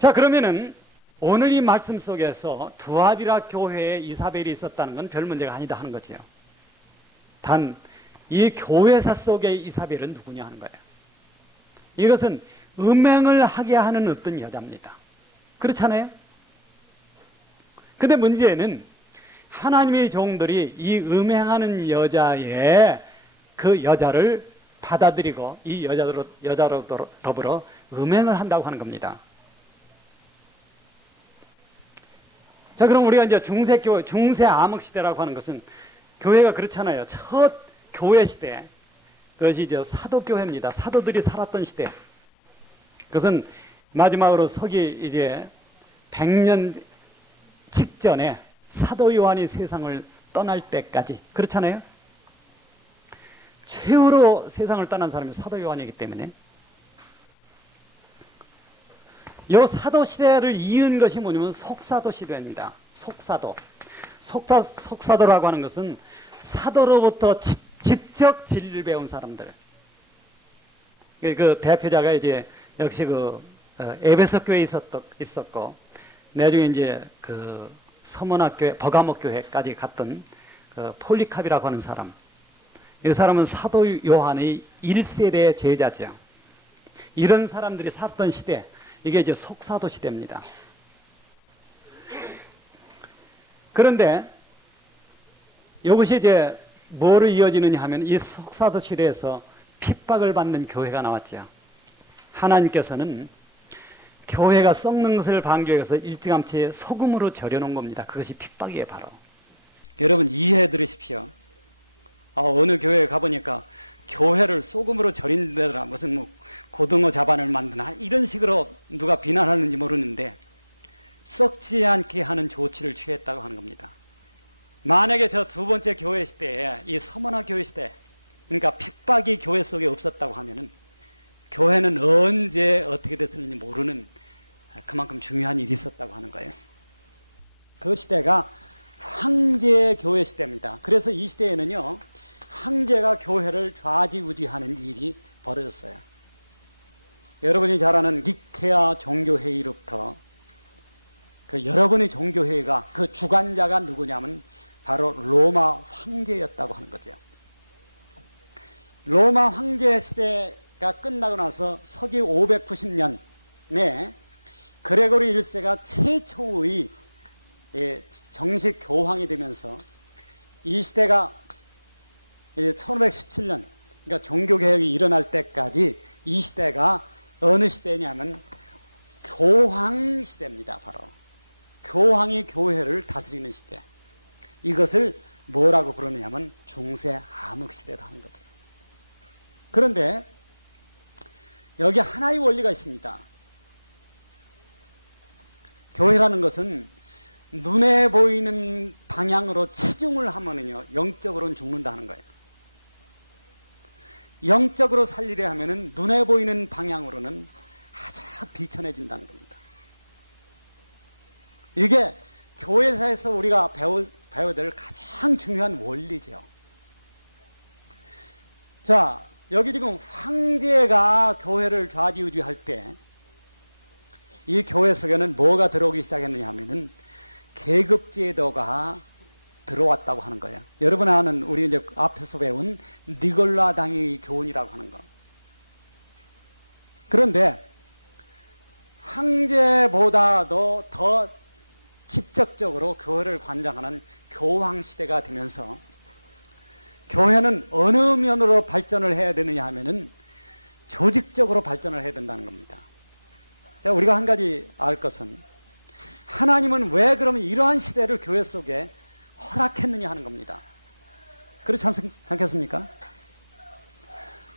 자, 그러면은 오늘 이 말씀 속에서 두아디라 교회에 이사벨이 있었다는 건 별 문제가 아니다 하는 거죠. 단 이 교회사 속의 이사벨은 누구냐 하는 거예요. 이것은 음행을 하게 하는 어떤 여자입니다. 그렇잖아요? 근데 문제는 하나님의 종들이 이 음행하는 여자의 그 여자를 받아들이고 이 여자로 더불어 음행을 한다고 하는 겁니다. 자, 그럼 우리가 이제 중세 암흑 시대라고 하는 것은 교회가 그렇잖아요. 첫 교회 시대, 그것이 이제 사도교회입니다. 사도들이 살았던 시대. 그것은 마지막으로 서기 이제 100년 직전에 사도 요한이 세상을 떠날 때까지, 그렇잖아요. 최후로 세상을 떠난 사람이 사도 요한이기 때문에 이 사도 시대를 이은 것이 뭐냐면 속사도 시대입니다. 속사도라고 하는 것은 사도로부터 직접 진리를 배운 사람들. 그 대표자가 이제 역시 그 에베소 교회에 있었고 나중에 이제 그 서문학 교회, 버가목 교회까지 갔던 그 폴리캅이라고 하는 사람. 이 사람은 사도 요한의 1세대 제자죠. 이런 사람들이 살았던 시대, 이게 이제 속사도 시대입니다. 그런데 이것이 이제 뭐를 이어지느냐 하면 이 속사도 시대에서 핍박을 받는 교회가 나왔죠. 하나님께서는 교회가 썩는 것을 방지하기 위해서 일찌감치 소금으로 절여놓은 겁니다. 그것이 핍박이에요, 바로. 여러분 이해해 들으십시오. 어느 교회에 가보니까 교회를 소금으로 절인 데라 무슨 뭐 고등어 자반을 만드나 이런 식으로 누가 비난하는지 모르는데 썩지 않게 하는 조치를 취했다고 하는 겁니다. 만약에 저 두 번째 교회 시대에 이 서머나 교회 시대, 그러니까 핍박이 교회 속에 없었다고 하면은 교회는 언제 어떻게 됐었는지 모르는 그만큼 중요한 일이 있었다고 하는 거예요. 그 시대가 황제 교회 시대입니다. 그래서 이 시대에는요, 황제가 교회를 좌지우지하는 일이 벌어졌어요. 여러분이 잘 아는 니케아 종교회의로부터 그 여러분의 종교회의가 그 주관자가 누구냐면 바로 로마 황제였다고 하는 거죠. 로마 황제 시대가 끝나고 나서 서기 590년에 그레고리 1세가 최초의 정식 교황이 되면서 이 시대가 1517년, 그러니까 종교개혁이 일어날 때까지 이 시대가 어느 시대냐면 교황 시대입니다. 바로 교황이 교회를 다스리는 시대. 이것을 뭐라고 부르느냐면 중세 암흑 시대다 하는 거죠. 그런데 여기 하나의 원리가 있습니다. 교회라는 것은 눈에 보이는 방향으로 치중을 하면은요, 영적으로는 죽는다는 거예요. 영적으로 살리려 하면은 눈에 보이는 방향으로는 아주 비천해진다는 겁니다. 이게 교회사에서 우리가 배워야 될 가장 중요한 원리죠. 자, 여기 지금 황제가 교회를 좌지우지할 때 이 교회 속에는 뭐가 들어오기 시작했느냐 하면은 계급제도가 들어왔다고 하는 거예요. 여러분 아는 우리 이제 앞에서 배운 니골라당의 교훈이라고 하는 거. 그런데 황제보다도 더 직접적으로 교회를 관장하는 교황 시대가 되면서 교회는 어느 면으로 발전을 해야 되느냐 하면은 조직적으로 발전을 해야 된다는 겁니다. 자, 우리가 한 가지 알 것은 하나님은 왜 그러면 이러한 시대를 교회 속에 허락했느냐 하는 겁니다. 그렇지 않겠습니까?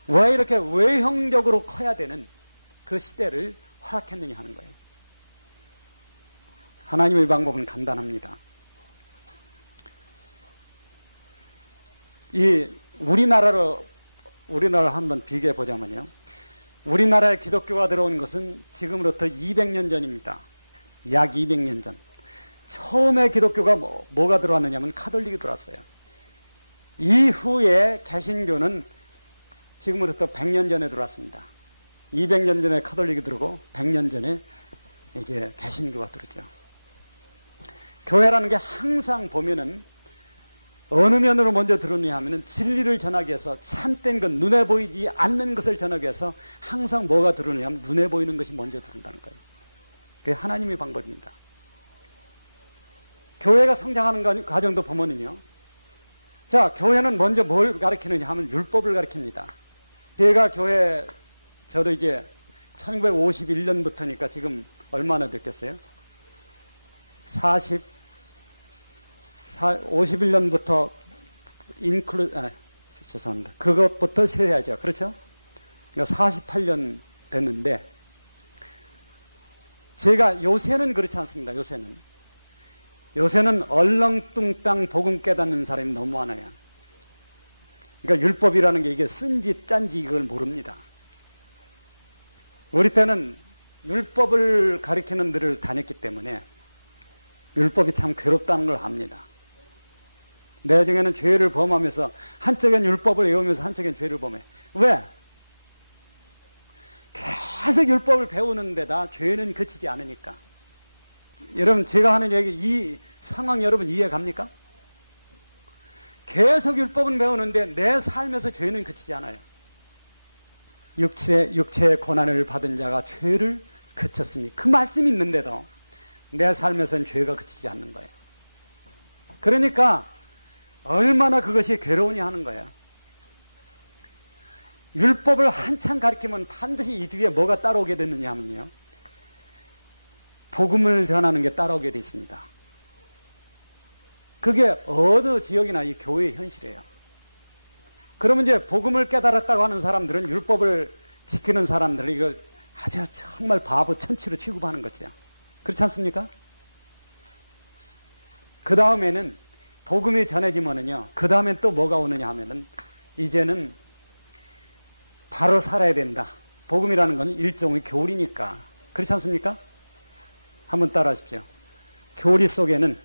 왜 이렇게 외형적으로 커야 되는 그 시대를 허락했느냐 하는 거예요. 하나님의 방법은 간단합니다. 우리나라를 한번 비교해 보자면요. 우리나라에 기독교가 들어온 것은 지금으로부터 200년 전입니다. 약 200년 전. 처음에 기독교가 뭐가 들어왔느냐 하면 카톨릭이 들어왔어요. 이후에 개신교는 지금으로부터 100년 전에 들어왔습니다. 200년 전에 카톨릭이 들어오고 100년 전에 이제 개신교가 들어오죠. 교회라는 게 항상 보면은 어느 면으로 먼저 들어오냐 하면은 진리를 전하기 위해서 참된 것, 눈에 보이지 않는 것을 전하기 위해서 항상 뭐가 들어오냐 하면 눈에 보이는 것이 먼저 들어온다는 거예요. 그게 하나님의 방법입니다. 교회가 성장하는 과정도 보면은요. 자, 교회는 먼저 뭘 가르치느냐 하면 율법을 가르칩니다. 제가 저도 이제 1951년부터니까 지금 얼마나 됐겠어요? 51년부터 죄송합니다. 그것부터 세야죠. 그렇죠? 그러니까 48년 됐는데, 제가 요새는 그렇지 않습니다. 요새는 얼렁뚱땅 복음 깨닫는 사람이 너무 많아요. 그러니까 율법이라는 게 이게 쓴지 짠지 이걸 모릅니다. 우리 때는 율법을 가리키는 데를 다녔기 때문에 율법이 참 괴롭다는 걸 압니다. 내 중에는 죄를 범하면서 한쪽엔 율법을 외우면서 한쪽엔 죄를 범해. 왜? 계속 율법을 배우는 데다 죄는 그치지 않으니까. 여러분, 제가 하는 얘기, 이 상황 여러분 이해 갑니까? 계속 율법은 배우는데 내 삶에서 죄는 그치지 않아요. 육체의 고난을 받은 자가 죄를 그쳤으니, 그 말씀이 있는데도 내 삶에서는 죄가 그치지 않는 거예요. 그러니까 얼마나 그것이 괴로우냐 하는 거예요. 율법을 한참 가르치면 반드시 이 뒤에 뭐가 따라오게 되느냐 하면요. 복음을 전하는 게 따라오게 돼 있습니다. 그게 어느 지역이나 이 교회의 현실이에요. 그러면 이제 복음을 깨달았다고 하는 사람들은 율법을 지키는 사람들을 이걸 아주 정말 바보 천치로 취급하는 거죠. 그렇지 않습니까? 그 다음에는 복음이 전해지면은요, 그 다음엔 또 뭐가 오느냐 하면은 이제는 바로 살아야 된다. 복음이라는 건 일종의 교리니까. 그렇지 않습니까? 한번 따라 하십시오. 교리 속에는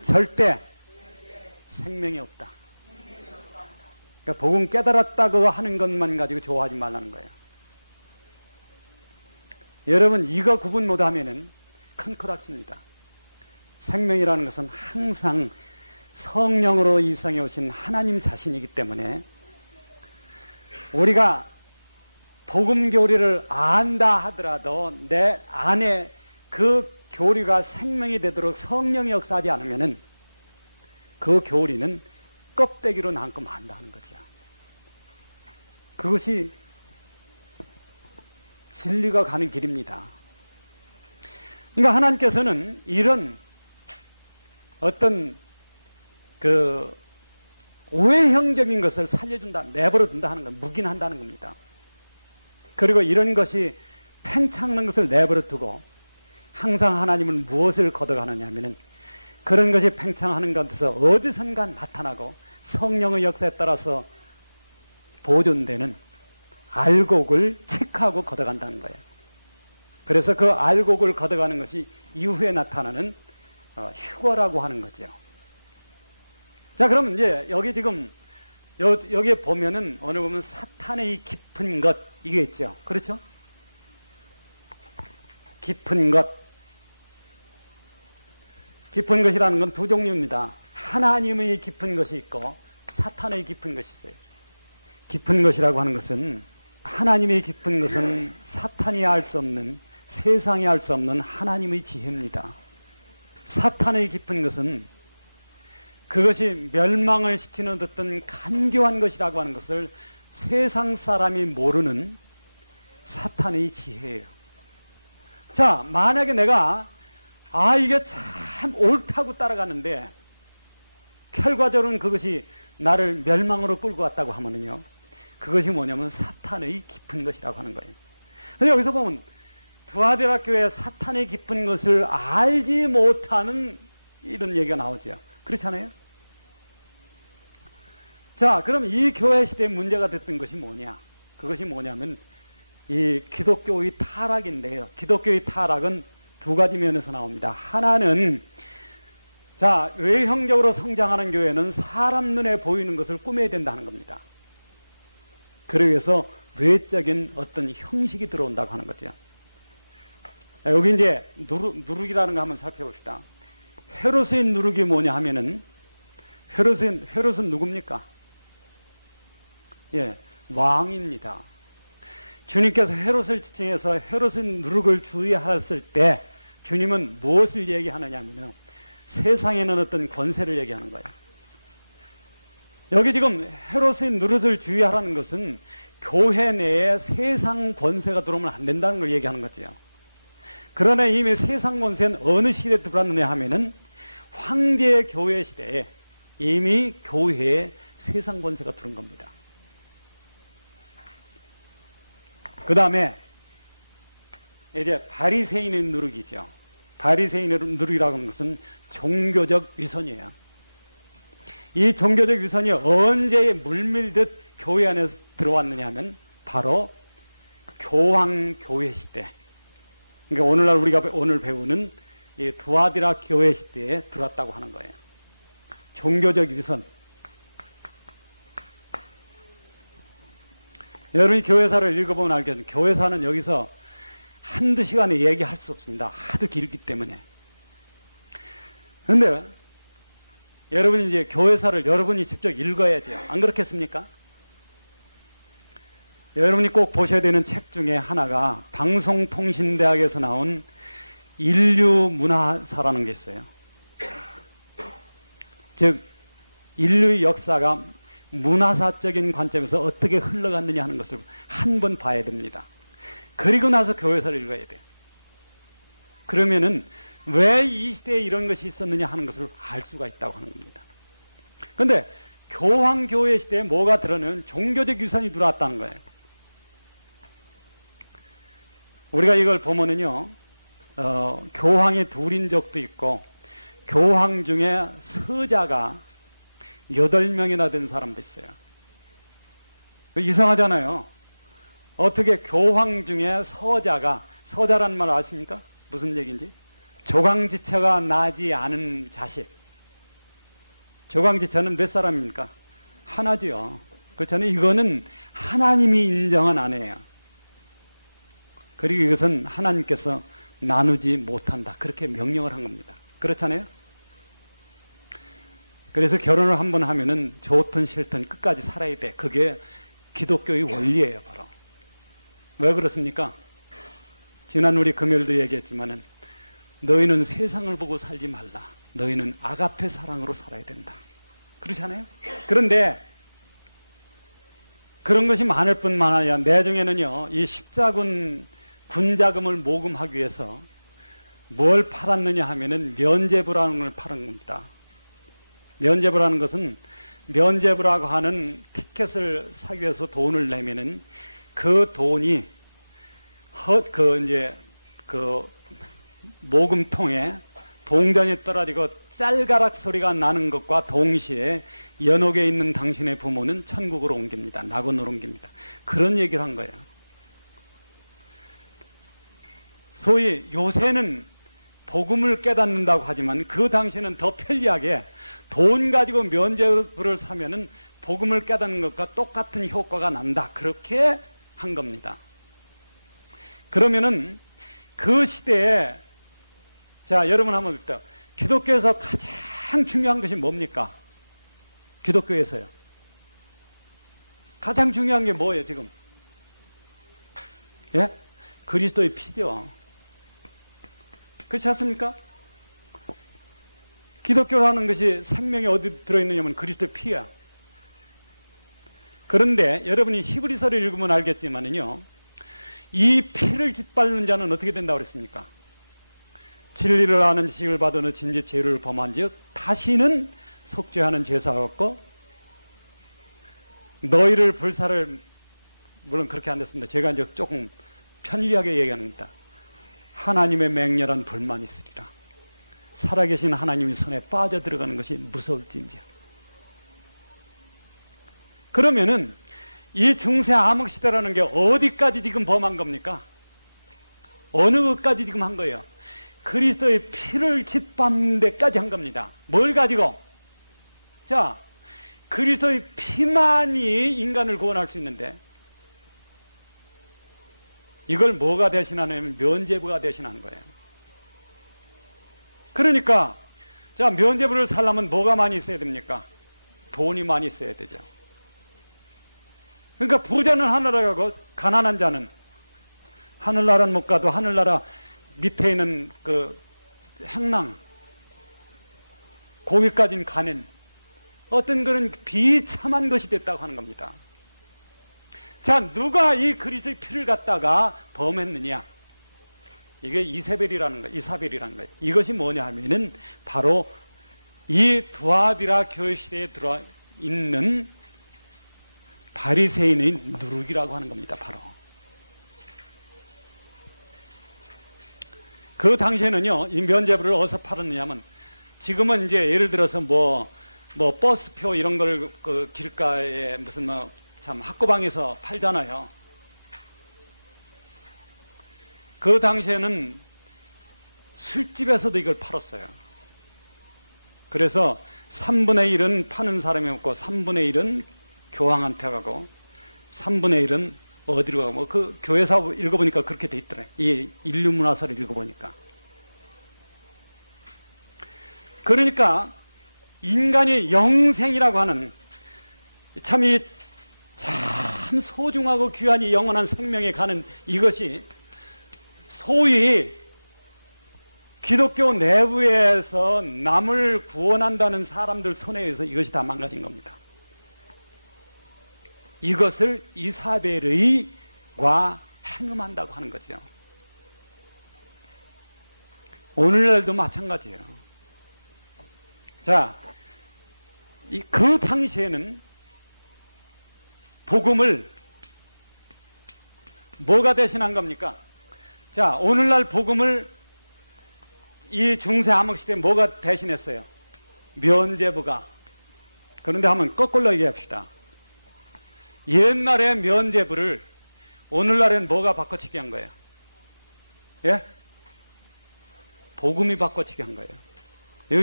절대 생명이 없다. 그러니까 복음 깨달았다고 하는 것만 가지고 좋아하지 말라는 거예요. 여러분, 이거 구분 못하면은 큰 코락집니다. 생명이라는 것은 항상 성령으로 이 세상에 오신 하나님 자신이기 때문에 우리가 복음 교리를 안다 하더라도 내 안에 그 교리가 생명이 되도록 성령이 역사하지 않으면은 그 교리는 껍데기로 남고 만다 하는 거죠. 그것이 진리가 가는 길입니다. 그러니까 하나님께서는 이런 어떤 그 외형적인 것을 살려준다, 내버려둔다 하는 건 묵인한다는 겁니다. 그리고 이런 것이 팽창하는 것을 내버려두고 항상 하나님은 무엇을 걷어가느냐 하면은 그런 것이 팽창하는 것에서 어디선가 나타나고 성령의 역사에 따라서 보존되는 알곡을 체크하고 걷어간다는 거예요. 그래서 그 알곡을 걷어가는 것이 이후에 나타나는 휴거라고 하는 거죠. 자, 그러면 이제 여기 지금 여기에 보면은 어느 보면 사탄의 깊은 것 이게 있죠. 그렇죠? 깊은 것. 깊은 것이라는 건 두 종류입니다. 하나님의 깊은 것이 있고 사탄의 깊은 것이 있어요. 깊은 것이라고 하는 것은 하나님의 깊은 것은 사탄이 알 수 없는, 세상이 알 수 없는 하나님의 지혜입니다. 사탄의 깊은 것은 그것이 멸망을 시키는 어떤 간교한 것이라고 하는 것을 세상 사람이 모르는 사탄의 지혜예요. 자, 만약에 내가 이게 참 옳다고 따라가는데 결과적으로는 그것이 나를 멸망으로 끌고 갔다고 하면은요, 그것이 뭐냐면 사탄의 깊은 것이라고 하는 거예요. 근데 여기서 보면 두아디라 교회에 사탄의 깊은 것을 알지 못하는 이런 얘기가 나오죠. 그렇지 않아요? 자, 그럼 이 교회 시대에 문제가 됐던 것이 뭐냐? 그것이 뭐냐면 이 기독교의 타락인데요. 기독교의 타락은 두 가지 면에서 나옵니다. 하나는, 자, 외형적으로 성장하는 교회는 사람 눈에 보이는 것을 꾸며야 된다는 겁니다. 그러기 위해서 외적인 어떤 형식이 들어온다고 하는 거죠. 자, 여기 이제 누룩이라는 거 한번 살펴봅시다. 헤롯의 누룩이 뭐냐 하면은, 헤롯은 누굽니까? 예, 왕입니다. 주님께서 헤롯을 지칭해서 헤롯의 누룩을 주의하였을 때 주님은 무엇을 얘기하느냐 하면 세상에는 어떤 권세를 얘기하는 거예요. 여기 지금 헤롯의 누룩을 주의하라는 것은 교회 내에 세상 권세가 들어오면 안 된다는 걸 얘기하는 거죠. 그러나 이미 세상 권세는 어느 시대에 들어왔느냐 하면은 황제의 교회 시대에 이미 교회에 세상 권세가 들어온 겁니다. 그 다음에 이제 바리새인의 누룩이죠. 바리새인의 누룩이라고 하는 것은 종교적 위선이에요. 이 종교적 위선이 언제 물밀듯 교회 안에 들어왔느냐 하면 바로 교황교회 시대. 그러니까 오늘날 우리가 오늘 배우는 이 두아디라 교회 시대에 들어왔다고 하는 거예요. 종교적 위선. 여러분이 교회사를 읽어보면 알겠지만 교회사는 여기서 한두 시간에 얘기할 수 없습니다. 하도 길기 때문에. 그런데 여러분이 이제 교회사를 여러분이 직접 읽어야죠. 안 그렇겠습니까? 여러분이 꼭 보셔야 되는 책 중에 하나가 방송통신대학에서 나온 인류문화사라는 게 있어요. 즉 인류의 역사가 문화사적인 관점에서 어떻게 흘러갔느냐 하는 것을 한 번 봐야 됩니다. 그리고 나서 교회사를 읽어야 돼요. 그러면은 왜 이 시대에 이런 것이 있었느냐 하는 것을 알 수가 있다고 하는 겁니다. 그런데 교황교회 시대에 뭐가 들어오면 종교적 유산이 들어왔다는 거예요. 우리가 이걸 보면은요, 교황이 둘인 적도 있고 교황 중에 서자가 8명이나 된 사람도 있어요. 이상하잖아요. 어떻게 교황 중에 서자란 말 아십니까? 무슨 얘기인지? 조강지처가 나지 않은 자식. 조강지처는 몇 사람입니까? 하나지요. 그렇잖아요. 이거는 하나님이 인정한 아내예요. 그리고 이것은 하나님께서 나누지 못한다. 그렇게 명령을 한 겁니다. 그렇잖아요. 그래서 결혼을 한번 하면은 좋든 싫든 끝까지 살아야 돼. 그게 기독교의 원리예요, 바로. 왜 그렇습니까? 지난 우리 금요일도 얘기했지만은 너희는 세상을 보고 살지 말라. 너희는 아가페 사랑으로 살아야 된다. 그렇지 않아요? 그런데 그런 것이 많을 뿐만 아니라 내 중에는요, 이 십자군 군자금을 모금하기 위해서 뭘 팔았느냐 하면은 면죄부라는 걸 팔은 겁니다. 면죄부라는 것은 면죄부라고 하는 티켓을 사기 위해서 돈을 내면은 그 돈이 모금통에 동전이 떨어지고 짤가락 소리가 나는 것과 동시에 연옥에 있는 당신의 부모는 천국으로 옮깁니다. 낙원으로 옮깁니다. 그런 얘기를 한 거예요. 소위 요새는 복음을 깨닫는다고 하지만 그 당시에는 더 편리하게 돈 가지고 면죄부를 사면은 복음을 깨닫는 것과 똑같은 효과가 난다. 그렇게 한 겁니다. 그러면은 그 시대에, 자, 여러분 한번 봅시다. 기독교에서 가장 중요한 것이 뭡니까? 기독교에서요. 가장 중요한 게 뭐예요, 지금? 예? 그리스도의 피죠. 그렇지 않습니까? 기독교라는 것이 생명이 어디 들어있느냐면 그리스도의 피야. 그런데 여러분이 히브리서를 읽으면 알겠지만은요, 이 피를 짓밟는 자는 어떻게 된다고 그랬습니까? 진리를 아는 지식을 받은 후 진즉 죄를 범한즉 다시는 속죄하는 제사가 없고 너희를 불사를, 물론 그렇게 안 됐습니다. 제가 이제 조금 편리하게 얘기합니다. 하나님의 맹렬한 불만이 있으리라. 살아계신 하나님의 손에 빠져들어가는 것이 무서울지인지요. 그러면은 이 중세 암흑시대라는 게 어디까지 지금 범한 겁니까? 어느 것까지 지금 한 거예요? 그리스도의 피를 짓밟는 데까지 한 겁니다. 뭘 가지고? 자, 그리스도의 피만이 인간을 구원할 수 있는데 이걸 뭐가 대신하냐면 면죄부가 대신하는 거예요. 그러니까 자, 면죄부를 살려면 뭐가 많이 있어야 됩니까? 돈이 많이 있어야 되죠. 그러니까 부자는 하늘나라 가고 가난한 자는 하늘나라는 못 가도 하늘나라 밑에 있는 그 행랑 거기까지는 가는 어떤 그런 비참한 것이 됐다고 하는 겁니다. 자, 누가 이 그리스도의 피를 갖다가 범했느냐? 이게 이사벨이라는 거예요. 이것이 뭐냐 하면은 바로 이 두아디라 교회시대에 들어 있는 바리새인의 누룩이라고 하는 겁니다. 바로 그 당시에는요, 이 면죄부를 어디서 팔았느냐면, 지금은 이제 예를 들어서 뭐 버스표 이런 걸 그 길가에 무슨 참 학고방에서 팔잖아요. 그 당시에는 술집에서도 이걸 팔았어요. 그래서 3분의 1은 파는 사람이 없고 3분의 1은 교황한테 가고 3분의 1은 어디로 가고 뭐 그 교회사 읽어보니까 그렇게 돼 있더래. 이 인류문화서를 읽어보니까. 그러니까 인간이 영생이라고 하는 참 소중하고 귀한 이 영원한 생명에 가는 이것이 소위 기독교 내부에서 남을 구원한다는 사람들 손에 의해서 이것이 다 망가진 겁니다. 이것을 이사벨의과 행음한다고 하는 거죠. 오늘날도 마찬가지예요. 자, 그 당시에는 복음을 뭐가 대신한 겁니까? 자, 오늘날 복음을 이 중세 암흑시대에 뭐가 대신했어요? 면죄부가. 그런데 한번 거꾸로 얘기합시다. 옛날에 면죄부를 오늘날엔 뭐가 바꿔치기 한 거예요? 예? 복음이 바꿔치기 한 거예요.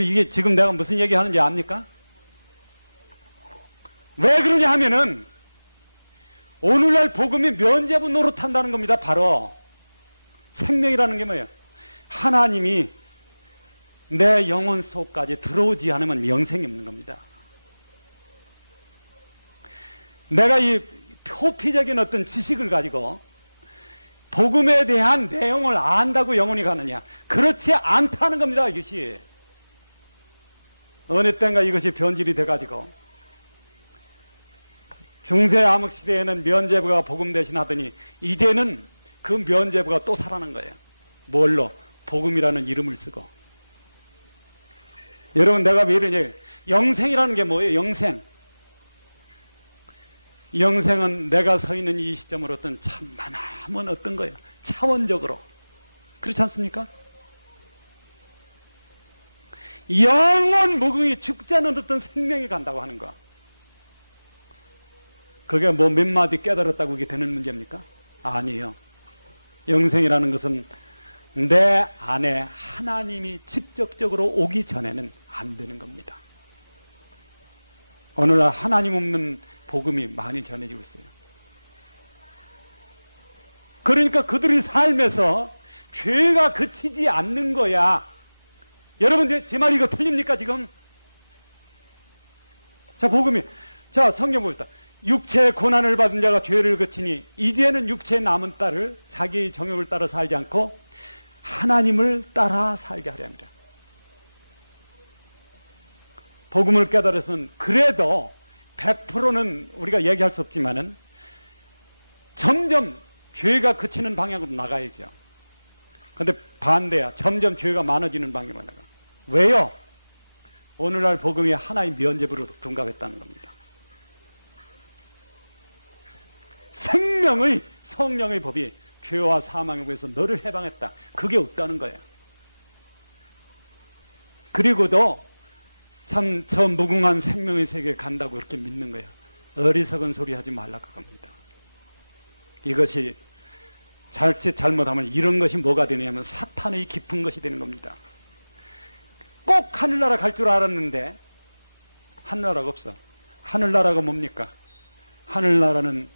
이게 지금 내가 무슨 얘기 하는지 압니까? 왜 그러냐 하면은 오늘날 복음이 면죄부 노릇한다는 겁니다. 바로 생명이라는 게 뭐예요? 하나님이 내 영혼 속까지 들어오지 않으면 영생이 없는 겁니다. 내가 이 표피적인 어떤 지식을 가지고 복음에 대한 내용을 안다고 영혼이 가느냐? 그렇지 않다는 겁니다. 이것이 어느 때인가 이것이 변질이 돼가지고 중세 암흑시대에는 면죄부가 복음 대신하더니 이제는 그 면죄부가 또 살아난 거예요. 뭘로? 복음이라는 이름을 쓰고. 여러분, 내가 왜 이러냐? 영생이라는 게 뭐예요? 영생. 영생은 내가 서 있는 이 시점으로 어떤 참만함은 어떤 거예요? 차원적으로. 그렇지 않습니까? 영원 무궁히 죽지 않은 어떤 생명이 간다고 하는 거. 그게 뭐 몇 마디 깨달았다고 이게 되는 문제입니까? 아니에요. 영생이라는 것은 내 안에 하나님이 직접적으로 오기 전에는 안 되는 겁니다. 오늘날 하나님 없는 복음이 많이 전해지고 있어요. 그러니까 그들의 삶에서 죄가 그치지 않는 거야. 여러분, 제 말이 이거 틀립니까, 지금? 자, 복음이. 자, 성경 봅시다. 육체의 고난을 받은 자가 죄를 그치니 이제는 육체의 남은 딸을 자기 정욕을 따라 살지 않고 하나님을 따라 살게 하려 합니다. 복음을 깨달았으면 그래도 100%는 우리가 얘기할 수 없지만은 점점 죄가 그치는 방향으로 나가야죠. 근데 반대야. 점점 죄가 많아지는 방향으로 나가. 왜요? 오늘날 복음이 하나의 면죄부로 둔갑했다는 겁니다. 생명의 성령의 법이 죄와 사망에 의해서 너를 해방했다. 그게 없다는 거예요. 그리고도 참 저 무궁한 생명의 세계에 간다고 그렇게 믿는 거예요. 어리석은 소리 하지 말라고 합니다. 이것이 자칫 잘못하면 이런 것이 뭐가 되냐면 사탄의 깊은 것이 되는 겁니다. 꼭 하늘나라 갈 줄 알았는데 하늘나라가 없어. 하늘나라가 뭡니까? 하늘나라는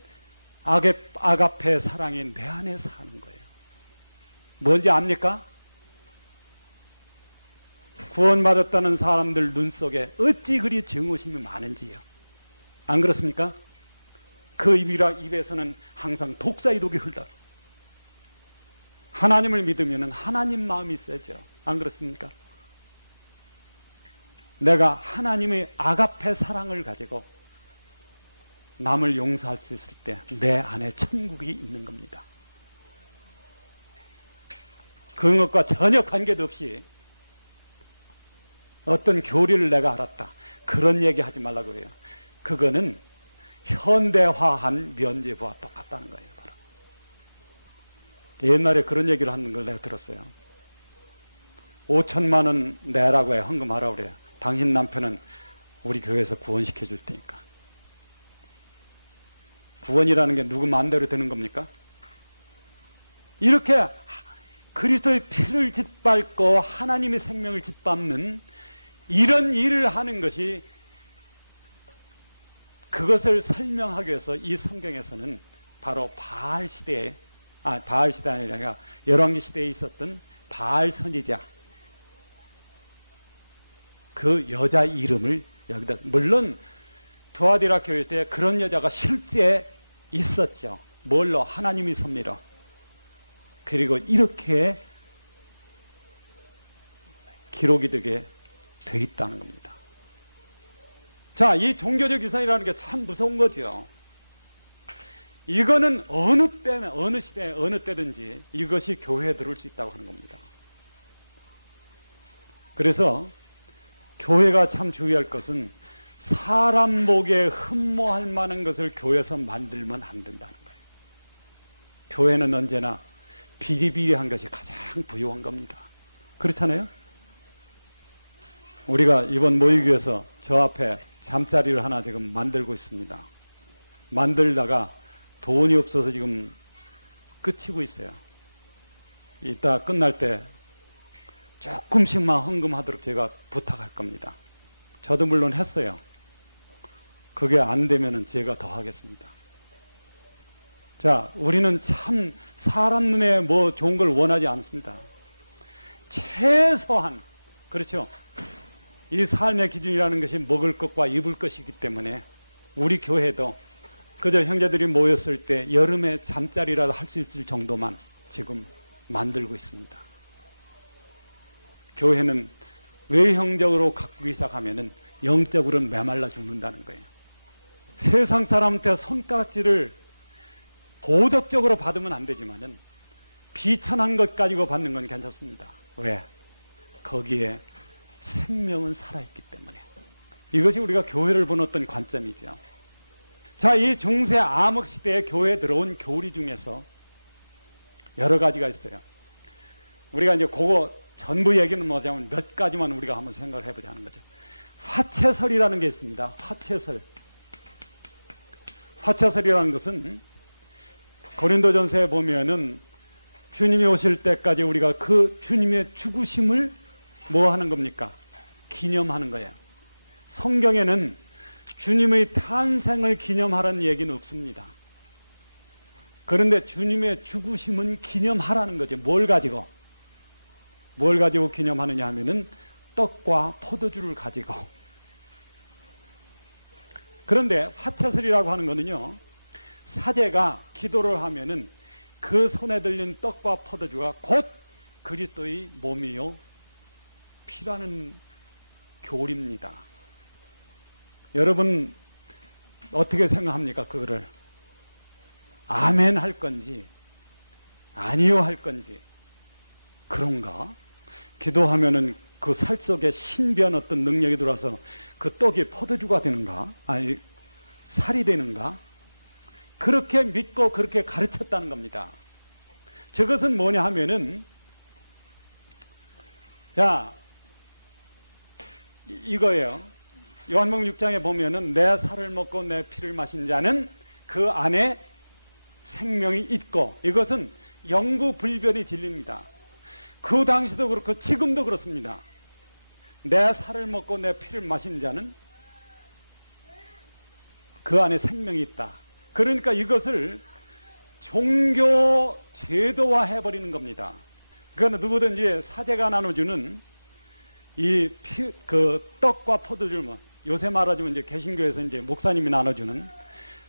아가페 사랑이 내 안에 사는 거예요. 뭔지 압니까? 구원받았다는 사람들 눈 속에 어찌 그리 증오심이 많은지요. 안 그렇습니까? 그 입에서는 항상 독사의 독이 흘러. 하나님을 믿으면 하나님 마음이 세죠. 안 그렇습니까? 내가 하나님의 아가페 사랑을 가지고 남을 용서할 수 있을 때 내 안에 천국이 있는 겁니다. 그런 것과 전혀 관계도 없이 어떤 교리를 내가 알았다. 그런 얘기 하지 말라고 해요. 그거는 현대화한 면죄부와 똑같다는 거예요. 바로. 옛날에 그런 얘기를 하는 걸 내가 들었어요. 5천만 원 내라고 해요. 헌금하라고 그래요. 당신 남편은 우리 교회에서 구원시켜 줄 테니까. 구원이라는 게 누구 마음대로 되는 겁니까? 이렇게 그리스도의 피를 짓밟고 하나님의 생명을 짓밟는 이런 일을 하는 것이, 그것을 설명하기 위해서 이 성경에서는 바로 바알 시대에, 바알 시대가 아니라 열왕기 시대에 있었던 바알 선지자, 그 여자 이름을 여기다, 물론 두아디라 교회 때 그런 여자가 실제 있었죠. 뭘로? 하나님이 섭리로. 그리고 이렇게 기록이 되게 돼 있다는 겁니다. 자, 이 종교적 유산이라는 게 참 무서운 거죠. 이거는 어느 때나, 어느 시대, 어느 때든지 이것이 교회에 들어올 수 있다고 하는 겁니다. 그래서 교회가 참 주의할 것은 사람 보기에 흠모할 만한 것을 교회에서 만들면 안 된다는 거예요. 교회는 언제나 비리비리한 것이 가장 부유한 겁니다. 그렇잖아요? 우리가 이번 모의교에서 저 앞에 잠자리를 하나 지금 만들고 있습니다. 만들다가 돈이 없어서 지금 끝이고 있어요. 이따 끝날 때 조금씩만 헌금하도록 제가 부탁할 겁니다. 저도 물론 했어요. 그게 안 되면은 제가 더 하겠습니다. 자, 우리는 참 사람 눈에 뭐 좋은 걸 원하지 않습니다. 최소한, 그렇죠? 이 삶의 기준이라는 것이 먹을 것과 입을 것이기 때문에 우리 교회도 그저 형제들이 모였을 때 여름에 잠자리라도 할 수 있을 정도만 지금 만들고 있습니다. 교회는 외형적으로 가꾸기 시작하면은 영적으로는 메말라 죽는다는 거예요. 세상 사람한테 손가락질을 도덕적으로 받으면 안 되지만은 비천한 것 가지고 받는 건 괜찮습니다. 왜? 거기에 생명은 살아있기 때문에. 이것이 우리가 교회를 보는 어떤 관점이죠. 자, 이 중세 암흑 시대에 교회에 들어온 교리 중에서 여러 가지가 있어요. 우리가 이제 그거 전부 얘기는 뭐냐면 몇 가지만 우리가 한번 생각을 해보자 하는 거죠. 화채설이라는 게 있습니다. 화채설. 화채설이라는 것은 고린도전서에 보면은 주님이 오실 때까지 우리가 그 주님의 죽으심을 뭐 하는 겁니까? 기념하는 거예요. 성경에는 주님의 탄생을 기념하라는 얘기는 없습니다. 그런데 주님의 죽으심은 기념하라는 거죠. 뭘 가지고? 뭘 가지고 기념하느냐 하면은 떡과 포도주를 가지고. 그런데 화채설이라고 하는 거는요, 사제가 기도를 하면은 그 손에 들린 떡과 포도주가 곧 그리스도의 몸이요 피라는 교리입니다. 여러분, 어떻게 생각합니까? 그거를 아멘 할 건지 아니요 할 건지. 그런가? 기도하면은 그 살 속에 신비한 어떤 능력이 들어와서 그 떡이 포도주가 되는가? 아니, 살이 되는가? 그렇게 믿고 그렇게 가르쳤다는 겁니다. 저것은 뭐냐 하면은, 자, 이거예요. 요한복음 6장에 보면은 내 살을 먹고 내 피를 마신 자는 그 안에 생명이 있고, 이것은 영구불변의 진리입니다. 그 당시도 그렇고 지금도 그렇습니다. 내 살을 먹고 내 피를 마신 자는 그 안에 생명이 있다. 그러니까 이것을 종교 제도화 해버리는 겁니다. 그거는 누구든지 사제가 나눠주는 그 떡과 포도주를, 요새 말하자면 이제 개신교에서 이제 목사님이 나눠주는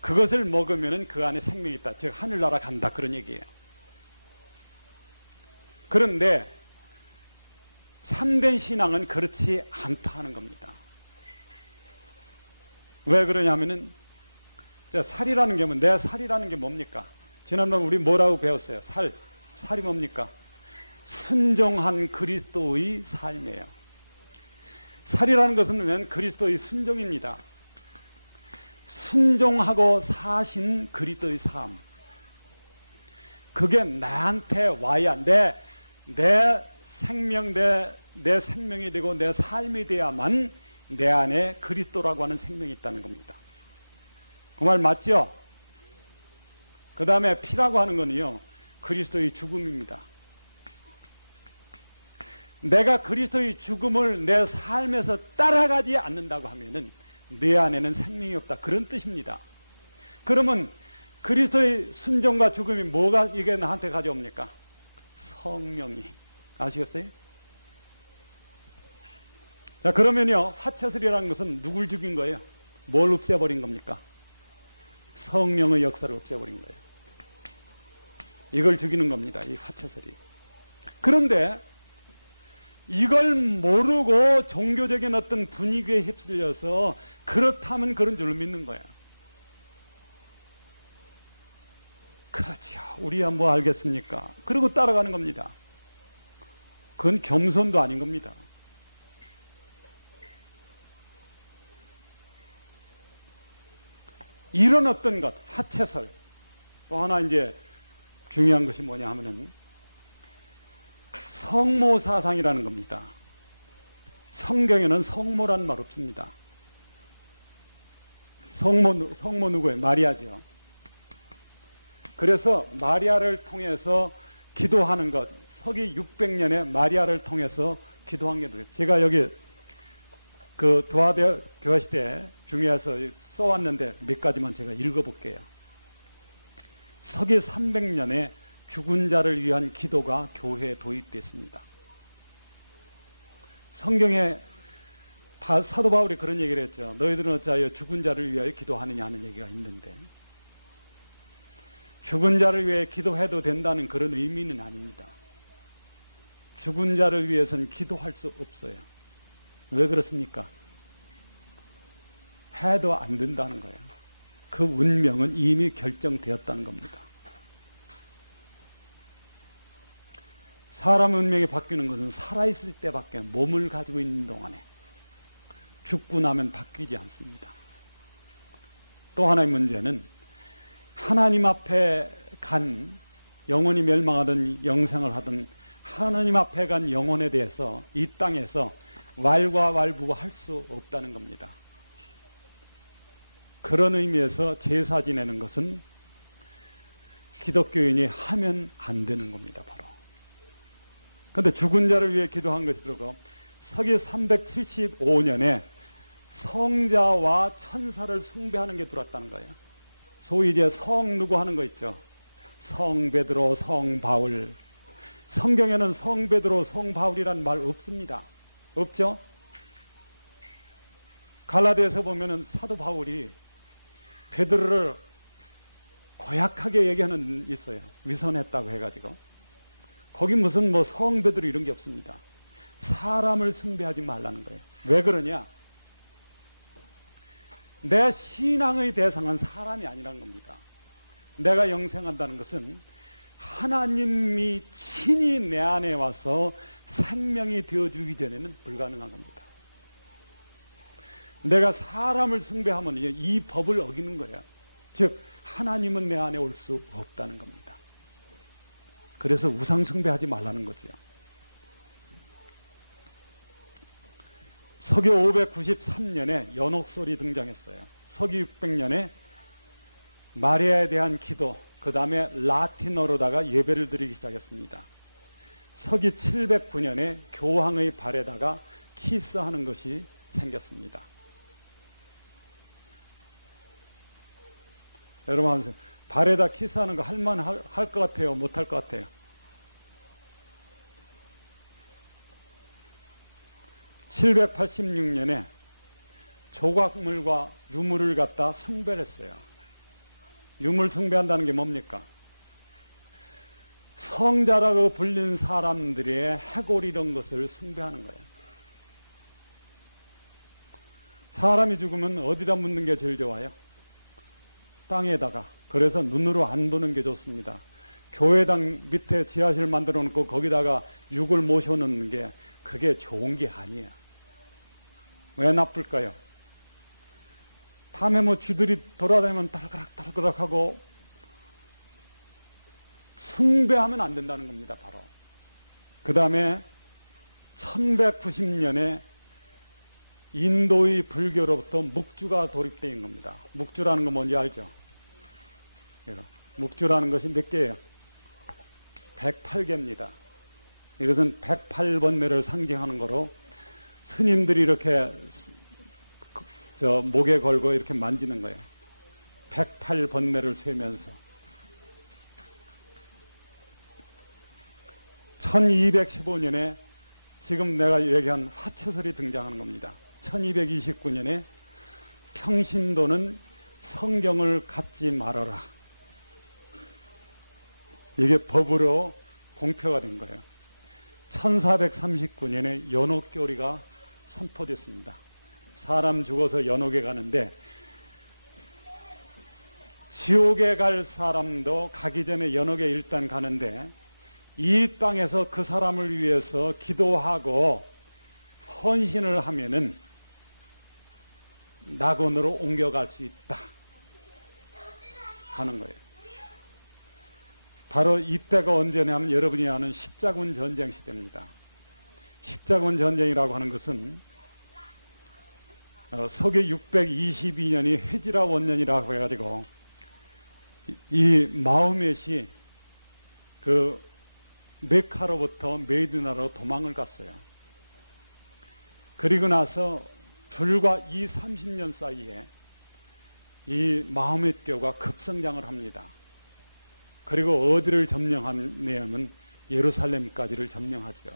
그것을 먹으면은 그 안에 생명이 있다. 즉, 하늘나라 간다. 그런 얘기예요. 그런데 참된 신앙은 그렇지 않다 하는 겁니다. 왜 그러냐면은, 살이라는 게 내 살이라는 게 뭡니까? 지난번 우리 뭐라고 배웠어요? 살이 뭡니까? 순종한 그리스도의 삶이에요. 살이라는 것은 그리스도의 순종입니다. 순종하고 사신 그리스도의 삶. 그게 나한테 와야 내 생명, 내 생명이 되고 내 삶이 돼야만 내 안에 그리스도라고 하는 생명이 있다는 겁니다. 그 말 맞죠? 그 다음에 피라고 하는 거는요, 그리스도의 죽음입니다. 내가 그리스도의 죽음을 내 삶에서 따라가지 않는다고 하면은 내 안에는 생명이 없다. 그런 뜻입니다. 그러면 그리스도의 순종과 죽음이 뭐가 이게 나한테 가져옵니까? 성령이. 아시겠어요? 자, 그러면요, 화채설이라는 것은 누굴 죽인 거예요? 뭘 없애버린 겁니까? 성령의 역사를 없애버린 거예요. 이걸 죽이는 겁니다, 이 화채설이. 그런데 이걸 모르고 종교적인 어떤 분위기에 휩쓸려서 그렇다면 그런 줄을 믿는 거예요. 그렇죠. 우리야 뭐 알겠습니까? 그러고 따라가는 겁니다. 그건 겸손도 아닌 겁니다. 이런 어떤 것, 하체설. 또 하나 이제 중요한 것이 뭐냐 하면은 성모사상이라는 겁니다. 성경에는 성모란 말 없습니다. 성모 누구예요? 마리아죠. 그래서 마리아를 통해서 기도하는 것, 서기 600년에 마리아를 통해서 기도한 게 되겠죠. 제가 여기 그 두아대 교회 시대 중에서 써왔는데 몇 가지만 제가 읽어볼게요. 서기 300년에 죽은 자를 위한 기도가 교회에 도입됐습니다. 성경에 사도 바울이 그런 얘기를 했죠. 너희들은 어찌하여 죽은 자를 위하여 기도하느냐 하는 얘기가 있는데, 죽은 자를 위해 기도해도 된다는 그런 의미는 아닙니다. 죽은 자를 위해서는 기도할 수 없어요. 왜 그렇습니까? 해도 안 된다는 거예요. 그 운명은 이미 결정되었다는 겁니다. 사람 운명이 바뀌는 것은 살아있을 때밖에, 몸을 가지고 있는 동안에. 죽고 나면 바뀌지 않습니다. 또 하나의 문제는 하나님 앞에 간, 영원히 멸망하든 영생을 하든 하나님 앞에 간 영혼에 대해서 이 땅에서 왈가왈부할 수 없다는 겁니다. 그런 의미에서 제사 지내는 것은 기독교인이 하면 안 되는 겁니다, 바로. 그런데 죽은 자를 위해 기도한 것이 들어가 서기 375년에 성자와 천사를 숭배하는 게 들어왔다는 거예요. 소위 이제 성 누구 하는 거 있죠. 성 베드로, 성 바울. 성경에는 성 베드로, 성 바울이란 말 없습니다. 없죠? 갈라디아서 보면은 사도 바울이 베드로를 고약하게 얘기하는 있어요. 위선했다고 해가지고. 거기 무슨 뭐 성 베드로 이런 게 없습니다. 사람을 숭배하지 말라는 거예요. 왜 그러냐? 내 신앙의 대상은 사람이 아니란 겁니다. 내가 영생한다는 것은 하나님이 친히 내 안에 와서 생명이 되어주기 전에는 불가능한 겁니다. 내가 사람을 숭배하면 이 법을 어기는 거예요. 즉 하나님은 내 안에 올 수 없다는 겁니다. 그래서 우상 숭배하지 말라는 거죠. 서기 593년에 연옥설이 등장했어요. 서기 600년에 마리아에 대한 기도, 그 다음에 라틴어로다가 예배를 드리기 시작했습니다. 서기 709년에 교황의 발에다가 키스하는 것이 생겼습니다. 여러분, 발에다 키스하는 거 할만할 것 같아요? 못할 것 같아요? (786년에) 조각물과 유물을 갖다 숭배를 했어요. 유물 숭배한다는 게 뭡니까? 성자라고 불린 사람들의 해골 이런 것을 숭배하는 거예요. 사람이 죽으면 어디다 묻는 게 제일 좋아요? 땅에다가. 그래서 눈으로 안 보는 게 좋습니다. 교회당 밑에 지하실 만들어 놓고 거기다가 육을 모셔놓는 게 그게 좋은 게 아니에요. 왜 나쁠까요? 밤에 뭐 쥐들이 돌아다니면 딸그락딸그락 하고 숭배하면 안 된다는 겁니다. 바로. 그 다음에 1190년에 인도의 불교로부터 묵주가 도입된 겁니다. 묵주라는 건 뭔지 알죠? 묵주라는 것이 몇 개예요? 108개입니다. 이것은 108번뇌를 상징하는 거로 스님들이 이렇게 목에 걸고 이렇게 만지는 거예요. 108번뇌를 세면서. 1215년에 지금 내가 얘기한 화채설이 등장하는 겁니다. 1229년에 평신도는 성경을 갖지 말아라. 이게 법으로 공표가 된 거예요. 1439년에 연옥교리가 선포됐습니다. 사람 죽어서 연옥에 가는데 지옥에 갈 사람도 가기 전에 연옥에 일단 가는데 이 땅에서 그 사람을 위해서 기도하고 헌신을 하면은 낙원으로 옮겨갈 수 있다 하는 거예요. 바로 이때가 언제냐면 여러분이 아는 십자군 전쟁 시대입니다. 십자군 전쟁이라고 하는 것은 서기 622년이 해지라 원년이라고 해가지고 이 마호멧이 그 메카로부터 메디나로 도망을 갔어요. 그리고 나서 불과 이 30년 사이에 이 마호멧교가 급성장을 합니다. 그리고 어디를 점령하냐면 예루살렘까지를 점령하죠.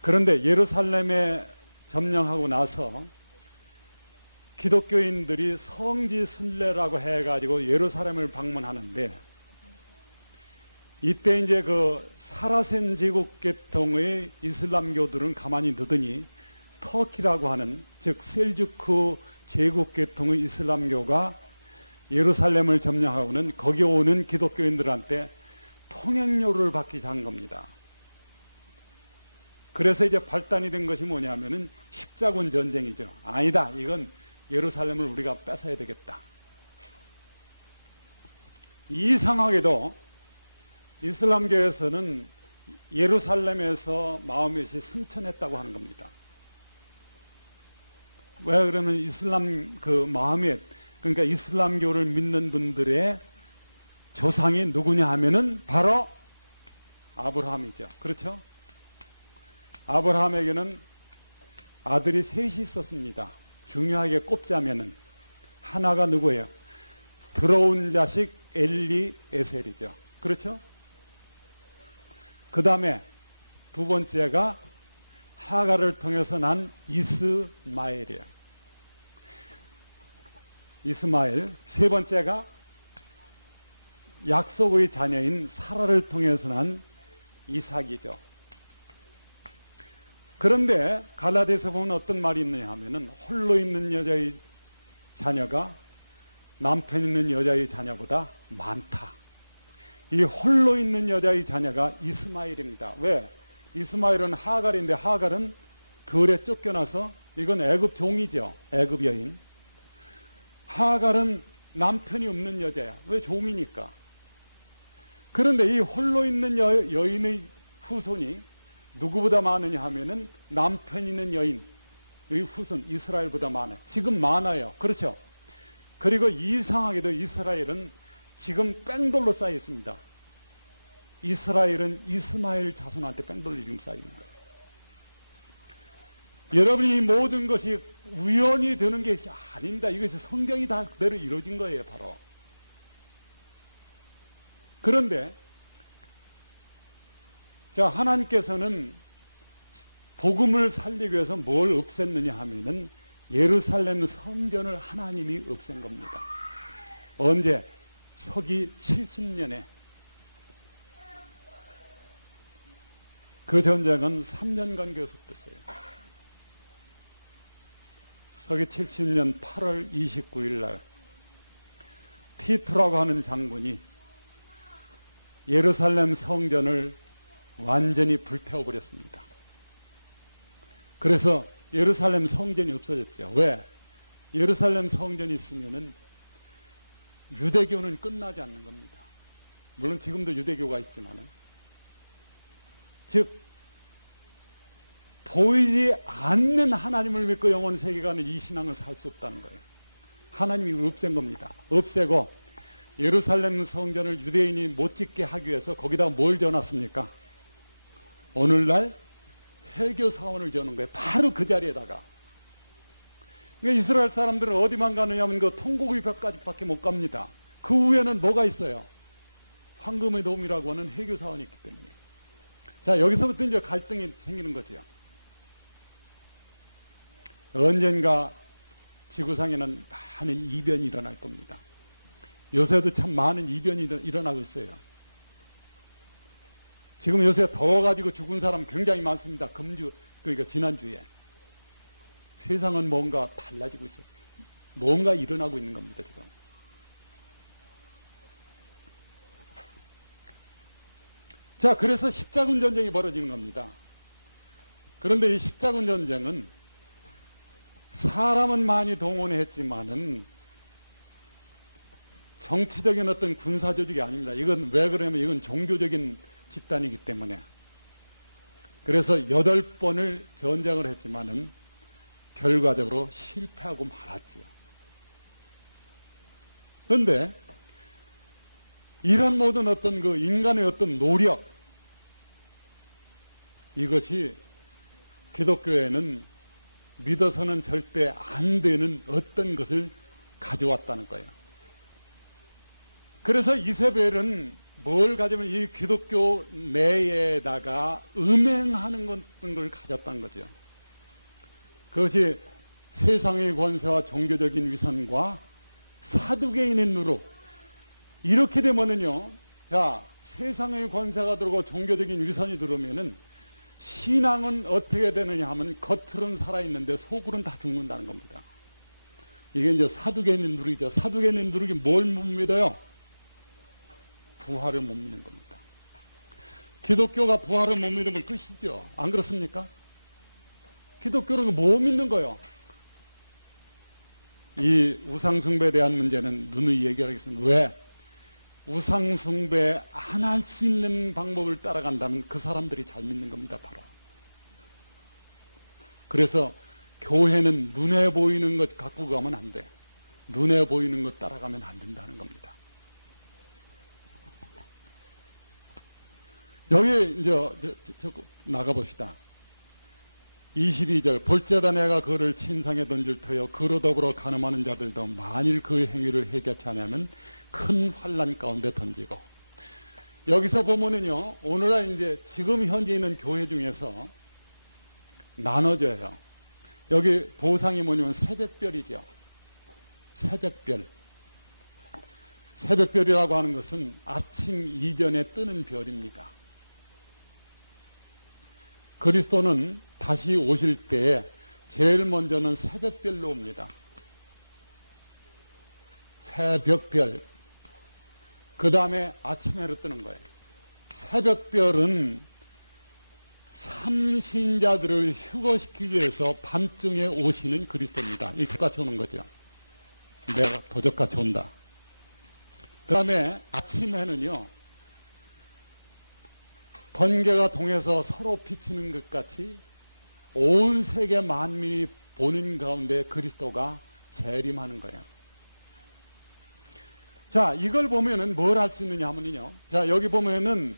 그런데 예루살렘에 점령하고 나서 기독교인들이 성지 순례라고 해가지고 예루살렘을 방문하는데 이때 이제 그 사라센 제국 계통의 이슬람교들은 가만히 두더니 터키라고 하는 즉 셀주크 제국 계통의 이슬람교가 예루살렘을 점령하고는 거기 오는 기독교인들한테 통행료를 받기 시작한 겁니다. 그래서 이제 발단이 된 것이 뭐냐면은 십자군 전쟁이죠. 아니다. 이건 예루살렘을 우리가 뺏어야 되겠다. 이상하게도 이슬람교에서는 예루살렘에서 마호멧이 승천했다고 하는 겁니다. 왜 그러면 이슬람 그 마호멧 그러니까 이슬람교를 믿는 분들의 조상이 누구냐 하면은 바로 아브라함이죠. 그렇죠? 아브라함에게는 아들이 셋이 있었습니다. 중요하게 꼽자면은 하나가 누구예요? 들어온 자식 엘리에셀이죠. 그렇죠? 그 다음에 두 번째가 하가를 통해서 난 이스마엘이에요. 이스마엘. 세 번째가 약속의 자녀인 사라를 통해서 난 이삭이죠. 그런데 갈라디아서 보면 어떤 말이 있느냐 하면은 홀로 있는 여자의 자녀가 남편 있는 여자의 자녀보다 많다. 이 홀로 있는 여자의 자녀가 이스마엘입니다. 왜? 이스마엘은 하갈인데 하갈은 들에 쫓겨나서 이건 애굽 종이죠. 애굽 여인. 하갈은 남편이 없는 여자야. 왜? 종이니까. 그런데 이 홀로 있는 여인의 후손이 누구보다 많으냐 하면은 남편 있는 여인의 후손 이스라엘보다 많아요. 지금 많아요. 그렇죠? 그리고 이상하게도 이스라엘은 지금 뺑돌로 쌓여 있습니다. 이스라엘은 이스마엘 자손한테 뺑돌로 지금 쌓여 있는 거예요. 여러분이 이 모든 것이 우연히 되는 게 아닙니다. 이것이 성경이 다 그대로 이루어진 거예요, 바로. 그런데 자, 하나님께서는 복음을 살리기 위해서 뭘 없앴느냐 하면은 예루살렘 성전을 하나님이 없앤 겁니다. 언제? 서기 70년에. 그 전쟁은 3년간 계속됐어요. 서기 70년 8월 29일 날 티투라고 하는 장군이 예루살렘 성전을 완전히 불태워버렸습니다. 그래서 예루살렘 성전이 없어졌죠. 왜? 예루살렘 성전이 있으면은 유대교는 끝나지 않는 겁니다. 물론 지금도 유대교가 있지만은. 즉, 보이지 않는 하나님을 믿고 영원 세계가는 이 신앙은 살 수 없다는 거예요. 하나님이 없앤 겁니다. 없애고 예루살렘 성전을 유대인이 못 짓게 하기 위해서 거기다 뭘 지어놨습니까? 오늘날 해교 사원을 지어놓은 거예요. 바로 그 자리에다가. 그러니까 이스라엘 사람들은 어디만 가느냐 하면 그 통곡의 벽까지밖에 못 갑니다. 그 위에는 뭐가 있어요? 황금의 돔이라고 하는 해교 사원이 있기 때문에. 자, 여기서부터 이제 갈등이 생기는 거죠. 언젠가 지구상에는 많은 이변이 일어날 겁니다. 요새도 참 많은 이변이 일어나고 있어요. 지금 요새 더워가지고 죽은 사람 굉장히 많습니다. 그러니까 지난주에. 세상은 뭔가 달라지고 있어요. 뭔가 일어나고 있는 겁니다, 지금. 자, 그래서 십자군 전쟁이 벌어지는 겁니다. 그런데 이 십자군 전쟁은 사람은 많이 동원했지만은 정치적인 어떤 군사 조직이 아닙니다. 이건 왜 그러냐면 이건 종교적인 집단이기 때문에. 그래서 8번을 전쟁을 했지만은 결과적으로 실패하고 말았지요. 그런데 이런 모든 어떤 그 인간의 어떤 노력, 이것이 기독교에는 믿어서는 절대 안 되는 어떤 것을 가져왔다는 거예요. 그래서 이세벨은 뭘 가지면 이 기독교 내에다가 음행하는 걸 가졌다는 거죠. 그것이 세상의 권세와 종교적인 위선과 사두개인의 누룩. 이렇게 되면은요, 자, 세상의 권세가 들어오고 종교적인 위선이 들어오면은 신앙은 어떻게 되느냐 하면 겉으로는 살아있는데 속으로는 다 죽는다는 겁니다. 이게 이제 사두개인의 누룩이죠. 사두개인의 누룩이 뭘 못 믿어요? 부활을 못 믿는 겁니다. 기독교가 부활을 못 믿으면 끝이죠. 안 그렇습니까? 기독교는 못 믿는 거예요. 이 우상숭배에 대한 문제는 누누이 얘기하겠습니다. 왜? 우상숭배 안 할 수 있는 방법을 따라간다면 그 사람들이 잘 믿는 겁니다, 바로. 그래서 교회는 눈에 보이는 것 갖고 가면 안 돼. 눈에 보이는 것 따라가면 안 된다는 겁니다. 여기 이제 나가봅시다. 22절 볼지어다 내가 그를 침상에 던질 터여 그로 더불어 간음하는 자들도 만일 그 행위를 해결치 않으면 큰 환난 가운데 던지고. 여기서 보면은요, 오늘날 이제 지금 현재 있는 교회 중에서 나눠져요. 여기 보상이 뭐냐면 새벽별이죠. 새벽별. 새벽별이라고 하는 것은 아침 이전에 뜨는 별입니다. 그리스도는 다시 오실 때 제일 먼저는 새벽별로 옵니다. 새벽별, 그 다음에 아침 해로 뜨는 거예요. 새벽별은 참신자들을 휴거시키기 위해서 밤중에 오시는 그리스도입니다. 이 똑같이 오는 거죠. 내가 도적같이 온다. 그 다음에 아침 해는요, 번개가 동해서 서로 비치는 것 같이 온 세계 만민이 보는 가운데 그리스도가 재림하는 거예요. 자, 이걸 보면은 뭘 할 수 있느냐 하면요. 자, 여기 보면은,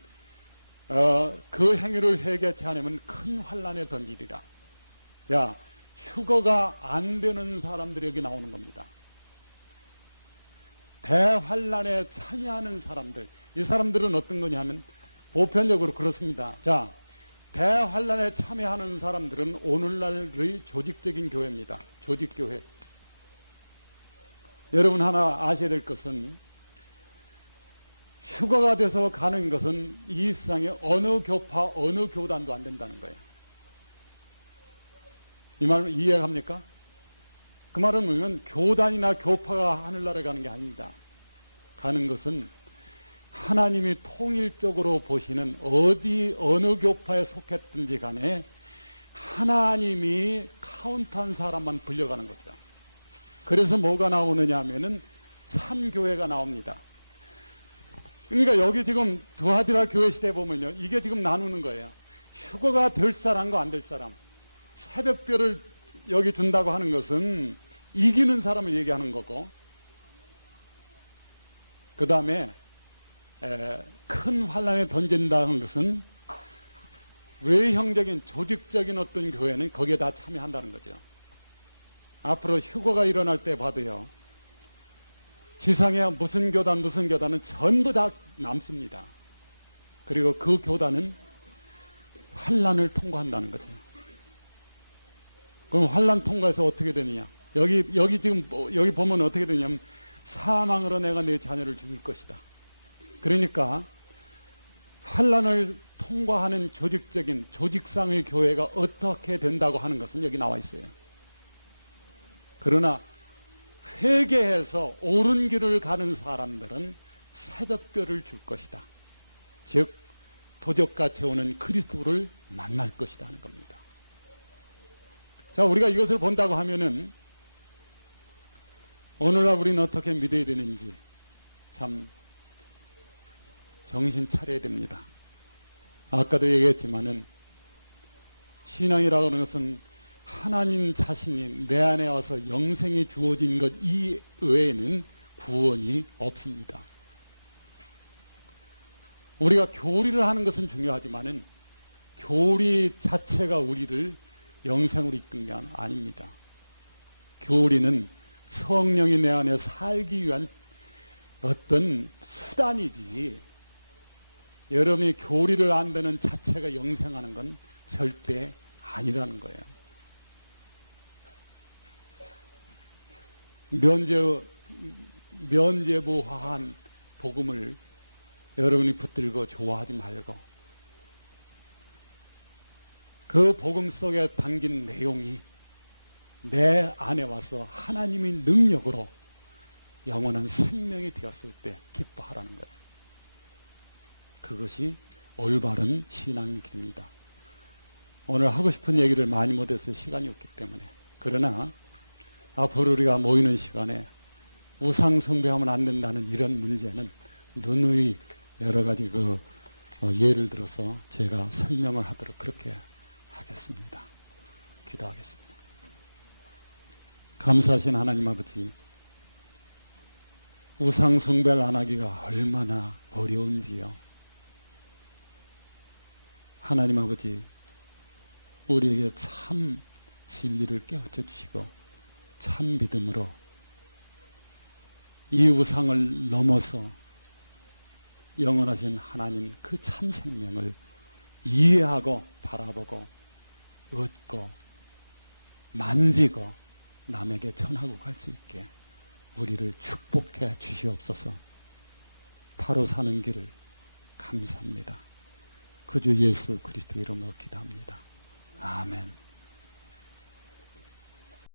그 행위를 회개치 않으면 큰 환란에 던지리라. 야, 휴거가 안 되는 사람들이 여기 나오는 겁니다. 대환란에 참여하는 사람들. 이 사람들은 어떤 거냐 하면, 보편적으로 그렇습니다. 자, 대환란에 참여하는 사람들은 오늘날의 조직적인 교회입니다. 조직교회. 여러분 하나 아셔야 될 것은 휴가가 돼서 가는 것은 이 세상에 어느 교파, 어느 교단도 안 된다는 거예요. 이 말 이해합니까? 그 말은 뭐냐면 교단이나 교파가 하늘나라에 가는 게 아닙니다. 가는 것은 하나님이 통일적으로 보시는 어느 교파에 속했든지 간에 하나님이 카운트한 사람만 불려가는 거죠. 그래서 뭐가 나오느냐 하면은 참교회가 나옵니다. 그러니까 여기 지금 두아디라 교회 시대에 보면요, 이게 지금 나누는 거예요. 휴거가 될 사람과 안 될 사람. 새벽별을 여기 준다고 하는 것은 이기는 사람을 얘기하는 거고, 그 다음에 큰 환란에 던진다는 것은 외형적인 조직적인 어떤 교회는 거기에 다 참여한다는 거죠. 앞으로 휴거가 일어날 때 봐도요, 지상에 무슨 교단은 전부 다 남습니다. 그리고 그 교단은 환란을 통과한다는 거죠. 그럼 환란 통과해서 어떻게 되느냐? 여기 지금 여기 보면 어떻게 되냐면 사망으로 내가 내 자녀를 죽일 것이다. 그러니까 환란을 통과하는 조직적인 조직상의 교회가 어떻게 된다고 하는 것은 여기 나와 있어요. 그러나 회개해서 옳은 길을 가는 사람들은 새벽별을 줄 것이다. 즉 도적같이 오는 그리스도를 만날 것이다 하는 겁니다. 자, 우리가 이것을 본다고 하면은 오늘날 우리는 어떻게 믿어야 되는지 참 정신 차려야 됩니다. 아까도 얘기했지만은 신앙이라고 하는 것은 하나님 자신이 내 안에 와서 영생이 주어진 것 이외에는 구원이 없습니다. 우리가 교리를 하는 것은 중요하지만은 교리 자체가 우리를 영생으로 이끄는 게 아닙니다. 교리는 성령이 내 안에 살기 위한 어떤 수단이지, 여러분이 교리를 안다는 자체가 영생하는 건 절대 아니라는 거예요. 면죄부화한 복음을 여러분이 붙들고 좋아하지 말고, 그 복음 속에 담긴 내용이 내 안에 와서 하나님의 능력으로 영원한 생명이 되었을 때 기뻐하라는 거예요. 그것이 올바른 신앙의 길입니다. 오늘 하고 싶은 얘기를 많이 못해서 시간이 없기 때문에, 그러나 앞으로 우리가 모이는 시간에 우상 숭배하면 안 된다는 이런 문제는 누누이 여러 가지 예를 들어서 제가 설명을 하도록 그렇게 하겠습니다. 기도하겠습니다. 감사하신 하나님 아버지, 우상 숭배를 안 하기가 얼마나 어려운지요. 하나님 아버지, 우리에게 참 진리를 깨우쳐 주시고 참 믿음으로 이 우상을 넘어서 영원하신 하나님 그 참 생명을 이해하고 바라보고 얻고 만지고 남에게 전하고 갈 수 있게 우리를 축복해 주시옵소서. 바로 사는 길을 감사합니다. 그 주 예수 그리스도 이름으로 기도합니다. 아멘.